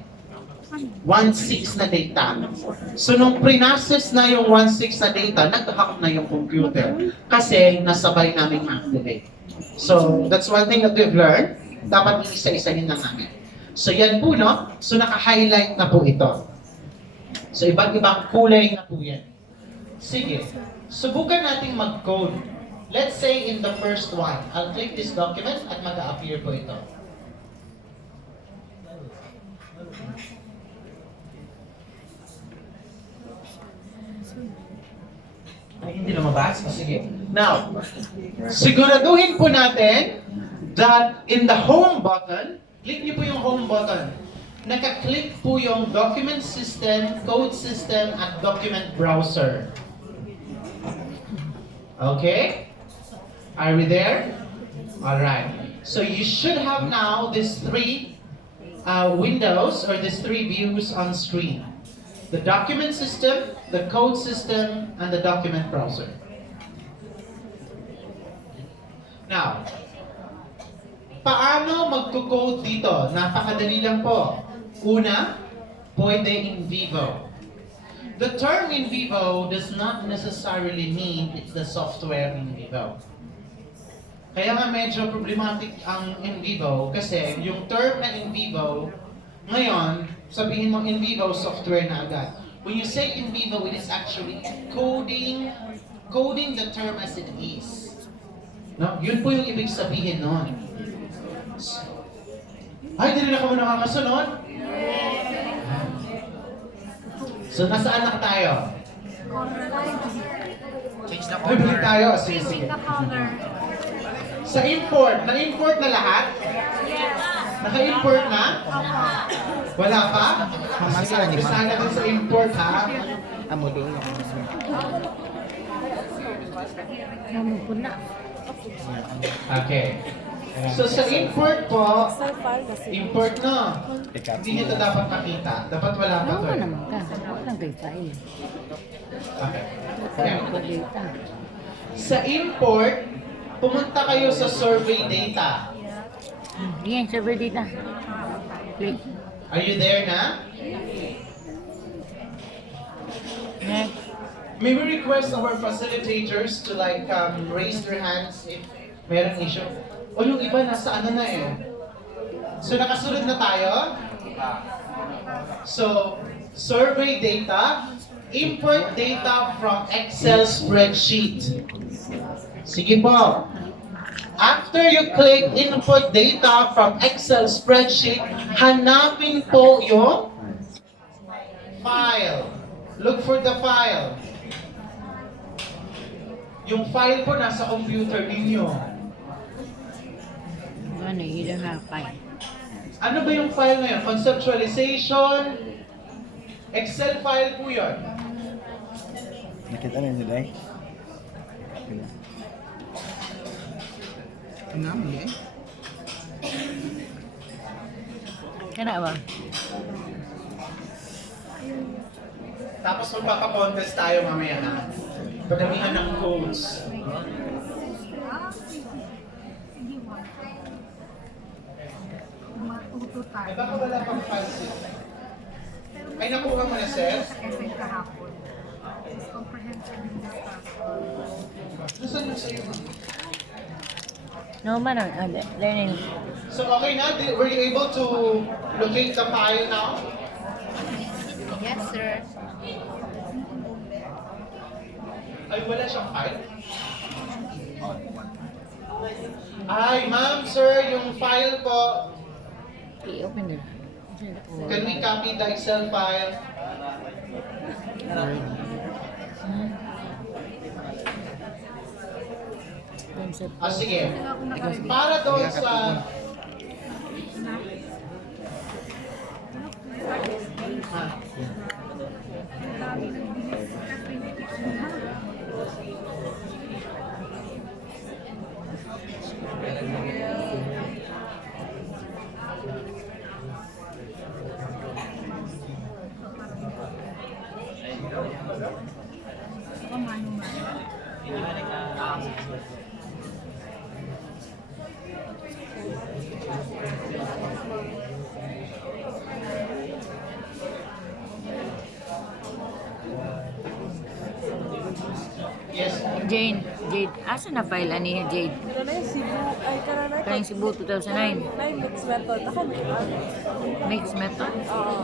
1.6 na data. So nung pre-process na yung 1.6 na data, nag-hack na yung computer kasi nasabay namin ma-activate. So that's one thing that we've learned. Dapat isa-isahin lang namin. So yan po, no? So naka-highlight na po ito. So iba't ibang kulay na po yan. Sige, subukan nating mag-code. Let's say in the first one, I'll click this document at mag-a-appear po ito. Ay, hindi lumabas? O, sige. Now, siguraduhin po natin that in the home button, click niyo po yung home button. Naka-click po yung document system, code system, at document browser. Okay? Are we there? Alright. So you should have now these three windows or these three views on screen. The document system, the code system, and the document browser. Now, paano magko-code dito? Napakadali lang po. Una, pwede in vivo. The term in vivo does not necessarily mean it's the software in vivo. Kaya nga medyo problematic ang in vivo kasi yung term na in vivo, ngayon, sabihin mo in vivo, software na agad. When you say in vivo, it is actually coding the term as it is. No? Yun po yung ibig sabihin nun. Ay, di rin ako nakakasunod? So, nasaan na tayo? Change the Ay, balik tayo. Sige, sige. Changing the color. Sa import, na-import na lahat? Naka-import na? Wala pa? Sige, umpisa na dun sa import, ha? Amo doon. Kamu pun na. Okay. So, sa import po, import na. Hindi nyo ito dapat makita. Dapat wala pa Ano to. ka naman ka? Walang kay file. Okay. Kaya ko data. Sa import, pumunta kayo sa survey data. Yan, server data. Click. Are you there na? Next. May we request our facilitators to raise their hands if merong issue? O yung iba nasa ano na eh. So nakasunod na tayo? So, survey data, import data from Excel spreadsheet. Sige po. After you click input data from Excel spreadsheet, hanapin po yung file. Look for the file. Yung file po nasa computer ninyo. Ano, you don't have file. Ano ba yung file na yun? Conceptualization, Excel file po yun. Nakita na nila eh. Namin eh. Kana ba? Tapos magpapa-contest tayo mamaya ha. Padamihan ng codes. Ay baka wala pang fancy. Ay nakuha mo na, sir? Essay kahapon. Comprehensive in discussion. Nasaan na sa'yo? No man, learning. So okay na? Were you able to locate the file now? Yes, sir. Ay, wala siyang file? Ay, ma'am, sir, yung file po, I-open nila. can we copy the Excel file? Ah, sige. Para doon sa... Ah. Yes. Jade, asa na file ani Jade? Karanay Cebu, ay karanay Kaning Cebu 2009. Nay mixed method. Ako may Mixed method. Oo.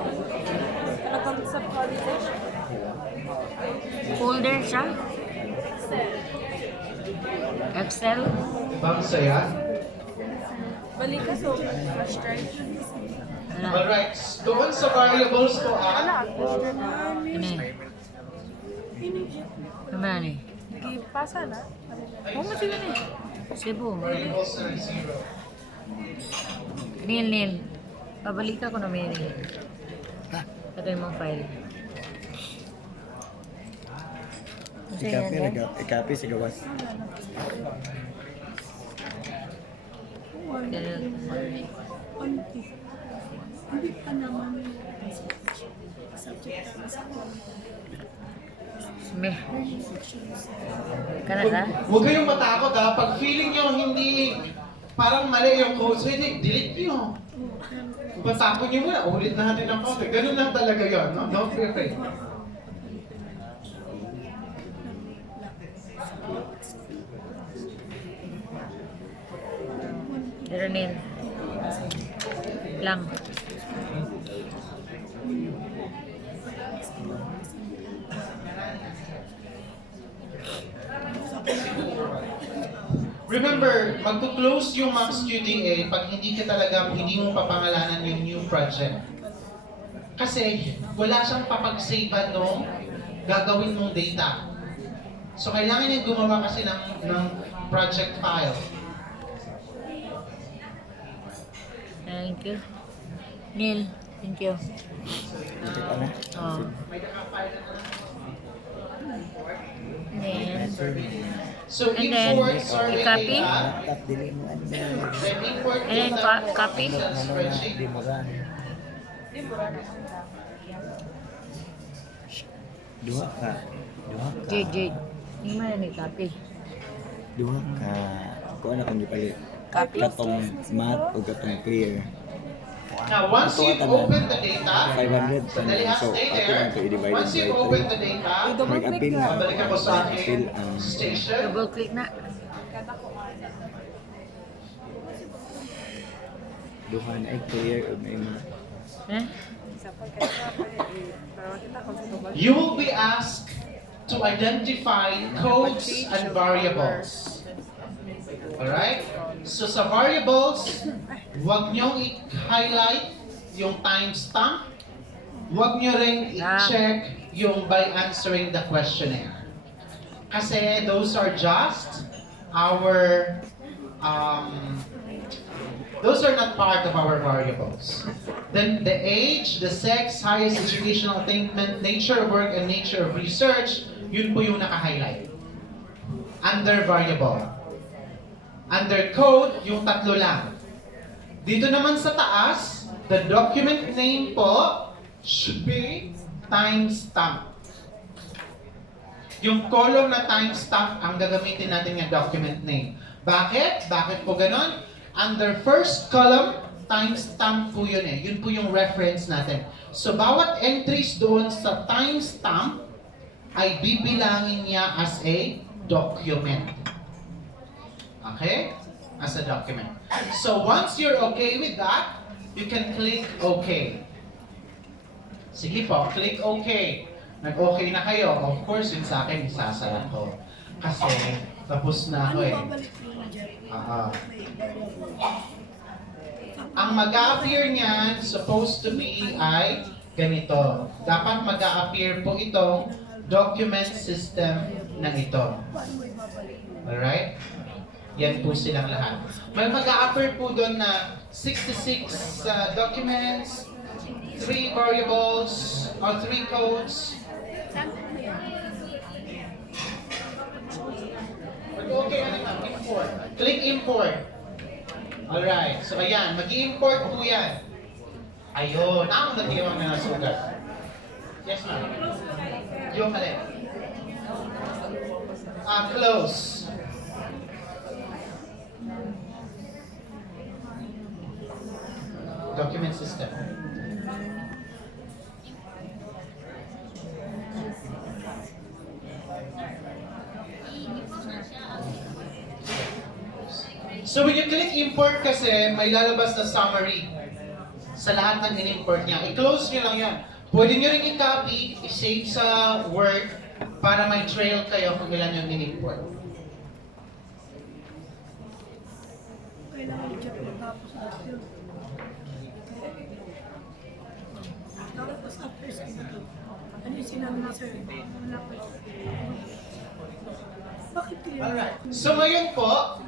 Nag-concept holiday. Folder siya. Excel. Ma'am, saya. Balik ka so, flash drive. Wala. Alright, doon sa variables po Wala, ah. flash drive. Ano eh? Ano ba ni? Ipasa na. Oo mo sila ni. Cebu. Variables na zero. Nil. Pabalik ako na may nil. Ito yung mga file. Kasi Ikapi, yan, eh. ikapi sa gawas. Ganun. Meh. Kana na? Huwag kayong matakot ha. Pag feeling nyo hindi parang mali yung codes, hindi, delete nyo. Patapon nyo muna, ulit natin ang code. Ganun lang talaga yun, no? Don't be afraid. Pero nil. Lang. Remember, magto-close yung Max QDA pag hindi mo papangalanan yung new project. Kasi wala siyang papag-save nung gagawin mong data. So kailangan niya gumawa kasi ng project file. Thank you. Neil, thank you. Nakita na. Oh. Neil. So And then, import survey i-copy? data, Laptop, dili mo ano. then import And then, data copy? sa Ano na, spreadsheet. di mo ra. Duha ka. Jade, Jade. Hindi mo na may copy. Duha ka. Kung ano kung ipalit. Copy? Katong math o katong clear. Now, once Ito, you've ito na. opened the data, 500 pa sandali na. ha, So, stay ato lang ito there. i-divide Once you've by opened 3. the data, Mag-appeal na. babalik ako sa Mag-appeal aking ang station. Double click na. duha na ay clear o may math. Eh? You will be asked to identify codes and variables. Alright? So sa variables, huwag niyong i-highlight yung timestamp. Huwag niyo rin i-check yung by answering the questionnaire. Kasi those are just our those are not part of our variables. Then the age, the sex, highest educational attainment, nature of work, and nature of research, yun po yung naka-highlight. Under variable. Under code, yung tatlo lang. Dito naman sa taas, the document name po should be timestamp. Yung column na timestamp ang gagamitin natin ng document name. Bakit? Bakit po ganon? Under first column, timestamp po yun eh. Yun po yung reference natin. So, bawat entries doon sa timestamp ay bibilangin niya as a document. Okay? As a document. So, once you're okay with that, you can click OK. Sige po, click OK. Nag-okay na kayo. Of course, yun sa akin, isasara ko. Kasi, tapos na ako eh. Ang mag-a-appear niyan, supposed to be ay ganito. Dapat mag-a-appear po itong document system na ito. Alright? Yan po silang lahat. May mag-a-appear po doon na 66 documents, 3 variables, or 3 codes. Okay, import. Click import. Alright, so ayan, mag-i-import po yan. Ayun, ako nagtiwang na nasugat. Yes, ma'am. Yung mali. Close. Document system. So when you click import kasi, may lalabas na summary sa lahat ng in-import niya. I-close nyo lang yan. Pwede nyo rin i-copy, i-save sa Word para may trail kayo kung ilan yung in-import. Kailangan i-check mo tapos natin. Tapos after sa ito, ano yung sinabi na sir? Wala pa. Bakit clear? Alright. So ngayon po,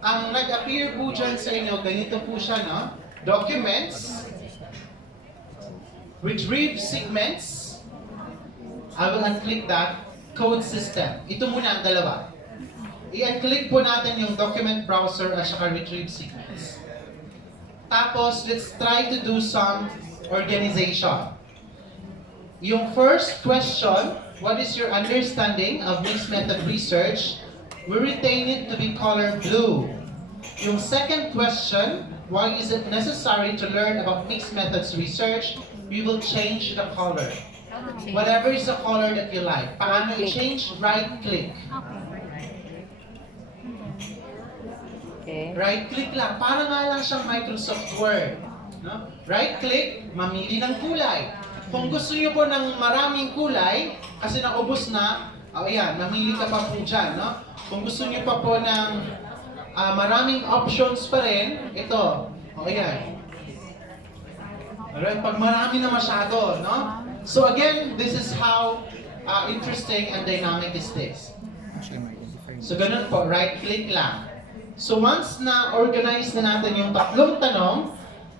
ang nag-appear po dyan sa inyo, ganito po siya, no? Documents, retrieve segments, I will unclick that, code system. Ito muna ang dalawa. I-unclick po natin yung document browser at saka retrieve segments. Tapos, let's try to do some organization. Yung first question, what is your understanding of mixed method research? We retain it to be color blue. Yung second question, why is it necessary to learn about mixed methods research? We will change the color. Whatever is the color that you like. Paano i-change? Right-click. Okay. Right-click lang. Para nga lang siyang Microsoft Word. No? Right-click, mamili ng kulay. Kung gusto niyo po ng maraming kulay, kasi naubos na, ayan, mamili ka pa po dyan. No? Kung gusto niyo pa po ng maraming options pa rin, ito. O, ayan. Alright, pag marami na masyado, no? So again, this is how interesting and dynamic is this. So ganun po, right click lang. So once na organize na natin yung tatlong tanong,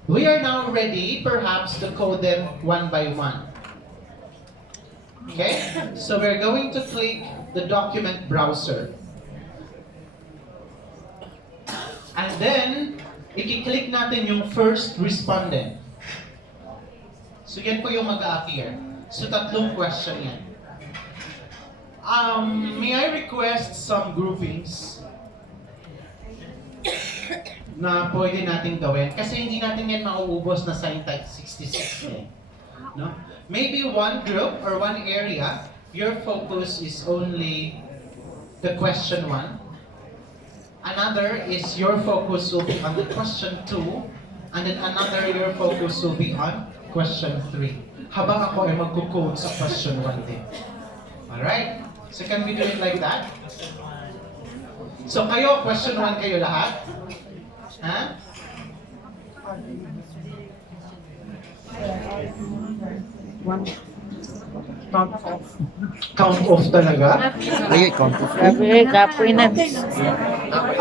we are now ready perhaps to code them one by one. Okay? So we're going to click the document browser. And then, i-click natin yung first respondent. So yan po yung mag-a-appear. So tatlong question yan. May I request some groupings na pwede natin gawin? Kasi hindi natin yan mauubos na sign type 66. No? Maybe one group or one area, your focus is only the question 1. Another is your focus will be on the question 2. And then another, your focus will be on question 3. Habang ako ay magko-code sa question 1 din. Alright? So can we do it like that? So kayo, question 1 kayo lahat? Ha? Count off talaga? Sige, count off. Sabi, kapoy na.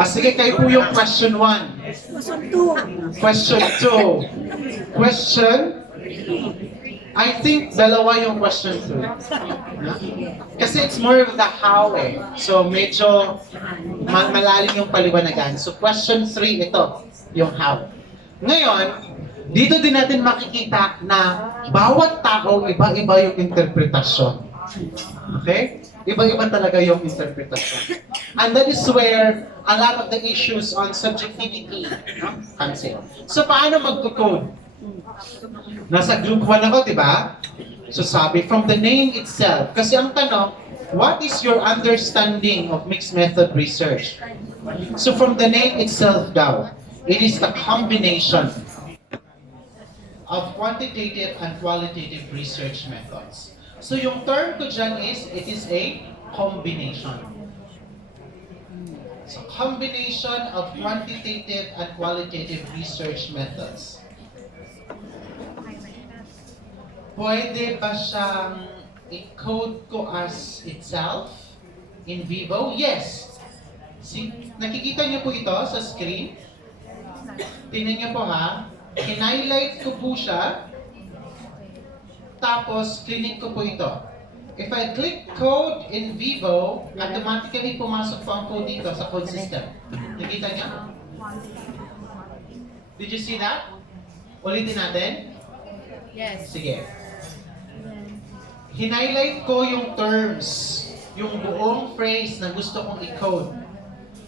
Sige, kayo po yung question 1. Question 2. Question 2. Question? I think dalawa yung question 2. Kasi it's more of the how eh. So medyo malalim yung paliwanagan. So question 3 ito, yung how. Ngayon, dito din natin makikita na bawat tao iba-iba yung interpretasyon. Okay? Iba-iba talaga yung interpretasyon. And that is where a lot of the issues on subjectivity comes in. So paano magko-code? Nasa group 1 ako, di ba? So sabi, from the name itself. Kasi ang tanong, what is your understanding of mixed method research? So from the name itself daw, it is the combination of quantitative and qualitative research methods. So yung term ko dyan is, it is a combination. So combination of quantitative and qualitative research methods. Pwede ba siyang i-code ko as itself in vivo? Yes. Nakikita niyo po ito sa screen? Tingnan niyo po ha. Hinighlight ko po siya. Tapos, click ko po ito. If I click code in vivo, automatically pumasok po ang code dito sa code system. Nakita niyo? Did you see that? Ulitin natin? Yes. Sige. Hinighlight ko yung terms, yung buong phrase na gusto kong i-code.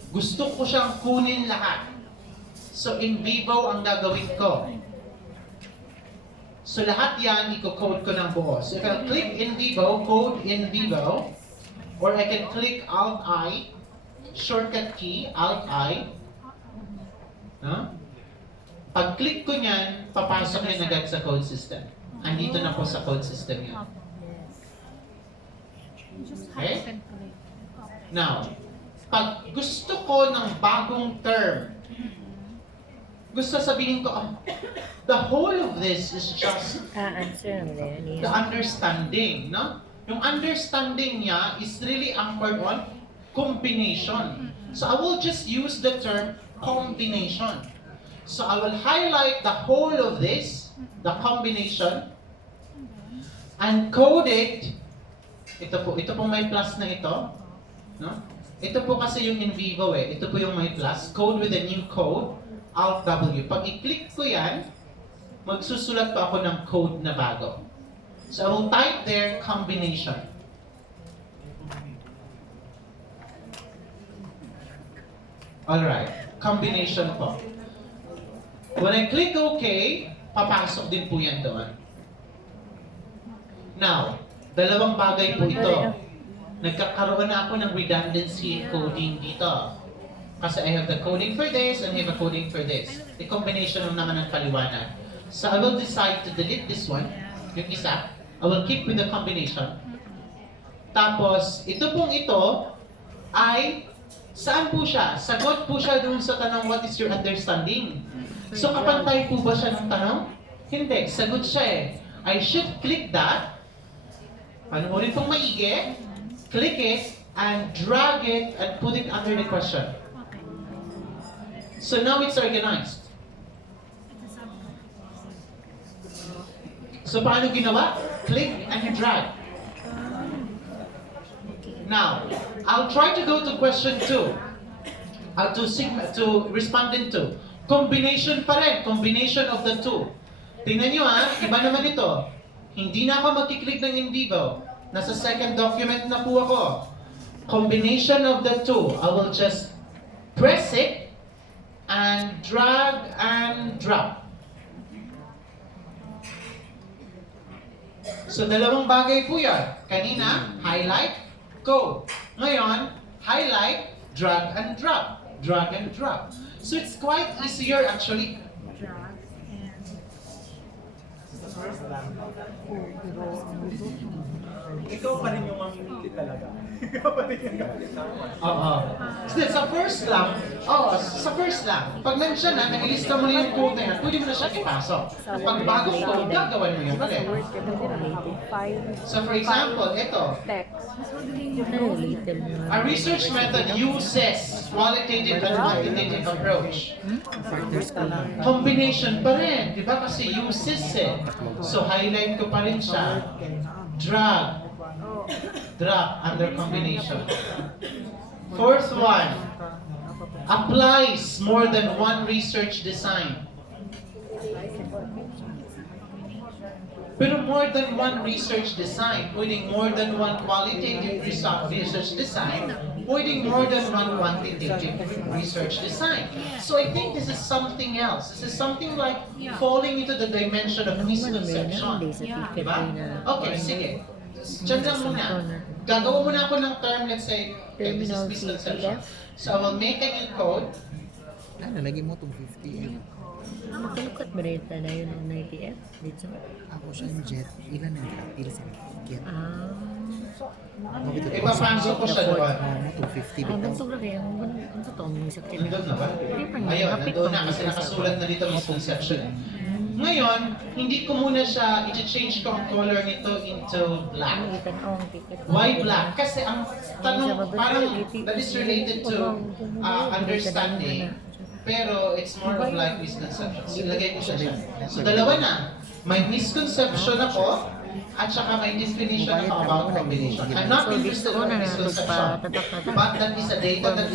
Gusto ko siyang kunin lahat. So in vivo ang gagawin ko. So lahat yan, i-code ko ng buo. So if I click in vivo, code in vivo, or I can click Alt-I, shortcut key, Alt-I. No? Pag-click ko niyan, papasok yan agad sa code system. Andito na po sa code system yan. Okay? Now, pag gusto ko ng bagong term, gusto sabihin ko, the whole of this is just Answer the understanding, no? Yung understanding niya is really anchored on combination. So I will just use the term combination. So I will highlight the whole of this, the combination, and code it. Ito po may plus na ito, no? Ito po kasi yung in vivo eh. Ito po yung may plus, code with a new code. Alt-W. Pag i-click ko yan, magsusulat pa ako ng code na bago. So I will type there combination. Alright, combination po. When I click OK, papasok din po yan doon. Now, dalawang bagay po ito. Nagkakaroon na ako ng redundancy coding dito. Kasi I have the coding for this and I have a coding for this. The combination naman ng paliwanag. So I will decide to delete this one, yung isa. I will keep with the combination. Tapos, ito pong ito ay Saan po siya? Sagot po siya dun sa tanong, what is your understanding? So kapantay po ba siya ng tanong? Hindi. Sagot siya eh. I should click that. Panoorin pong maigi. Click it and drag it and put it under the question. So now it's organized. So paano ginawa? Click and drag. Now, I'll try to go to question 2. To respondent 2. Combination pa rin. Combination of the two. Tingnan nyo iba naman ito. Hindi na ako magkiklik ng in vivo. Nasa second document na po ako. Combination of the two. I will just press it and drag and drop. So dalawang bagay po yan. Kanina, highlight, go. Ngayon, highlight, drag and drop. Drag and drop. So it's quite easier actually. Drag and Ikaw pa rin yung mamimili talaga. Ikaw pa rin yung Oo. Sa first lang, pag nandiyan na, nilista mo na yung code na yan, pwede mo na siya ipasok. Pag bagong code, gagawin mo yung ulit. So for example, ito. A research method uses qualitative and quantitative approach. Combination pa rin, di ba? Kasi uses eh. So highlight ko pa rin siya. Drag. Drop under combination. Fourth one. Applies more than one research design. Pero more than one research design, pwedeng more than one qualitative research design, pwedeng more than one quantitative research design. So I think this is something else. This is something like falling into the dimension of misconception. Diba? Okay, sige. Diyan lang muna. Gagawa muna ako ng term, let's say, okay, this is misconception. So I will make a new code. Lagi mo itong 50. Magkalukat ba rin na yun ng 90F dito? Ako siya yung jet. Ilan ang kapil sa jet? Ipapasok ko siya doon. Itong 50 bitaw. Bantog na kaya, ang sa taong may sakit. Nandun na ba? Ayun, nandun na kasi nakasulat na dito misconception. Ngayon, hindi ko muna siya, i-change ko ang color nito into black. Why black? Kasi ang tanong, parang that is related to understanding. Pero it's more of like misconception. So, ilagay ko siya. So, dalawa na. May misconception ako, at saka may definition ako about combination. I'm not interested in misconception, but that is a data that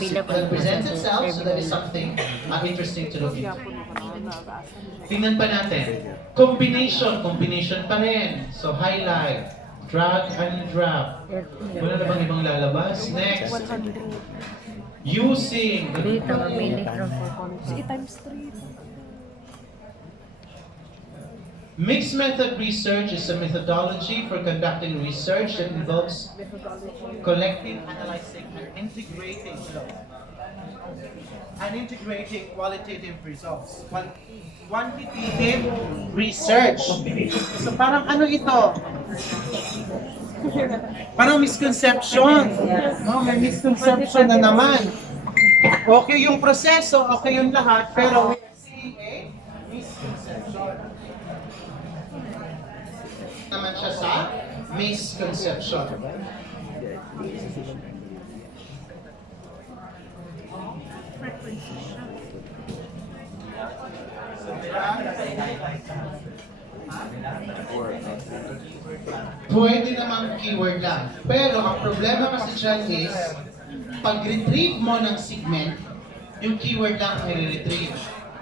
presents itself, so that is something interesting to look into. Tingnan pa natin. Combination pa rin. So, highlight, drag and drop. Wala na bang ibang lalabas? Next. Using mixed method research is a methodology for conducting research that involves collecting, analyzing, and integrating qualitative results. Quantitative research. So parang ano ito? Parang misconception. No, may misconception na naman. Okay yung proseso, okay yung lahat, pero we are seeing a misconception. Naman siya sa misconception. Pwede namang keyword lang. Pero ang problema kasi dyan is, pag-retrieve mo ng segment, yung keyword lang ang i-retrieve.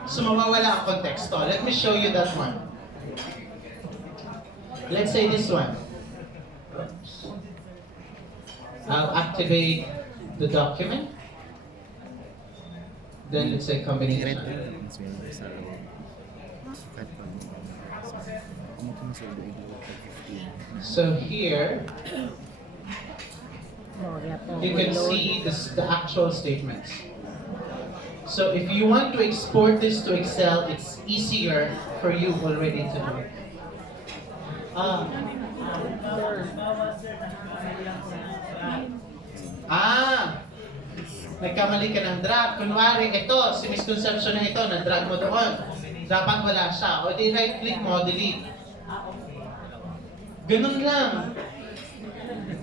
So mawawala ang konteksto. Let me show you that one. Let's say this one. I'll activate the document. Then let's say combination. So here, you can see the actual statements. So if you want to export this to Excel, it's easier for you already to do. nagkamali ka ng drag. Kunwari, ito, si misconception na ito, na-drag mo doon. Dapat wala siya. O di right click mo, delete. Ganun lang.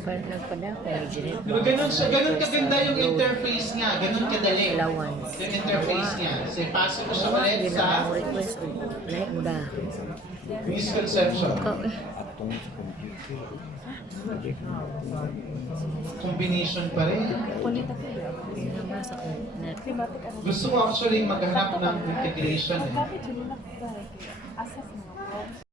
Nagpada ko, may direct. Diba, ganun kaganda yung interface niya. Ganun kadali. Allowance. Yung interface niya. Kasi pasok ko siya ulit Yun sa ang request ko. Lahat mo da. misconception. Ikaw eh. Combination pa rin. Yun ang nasa ko. Net. Gusto mo actually maghanap ng integration eh.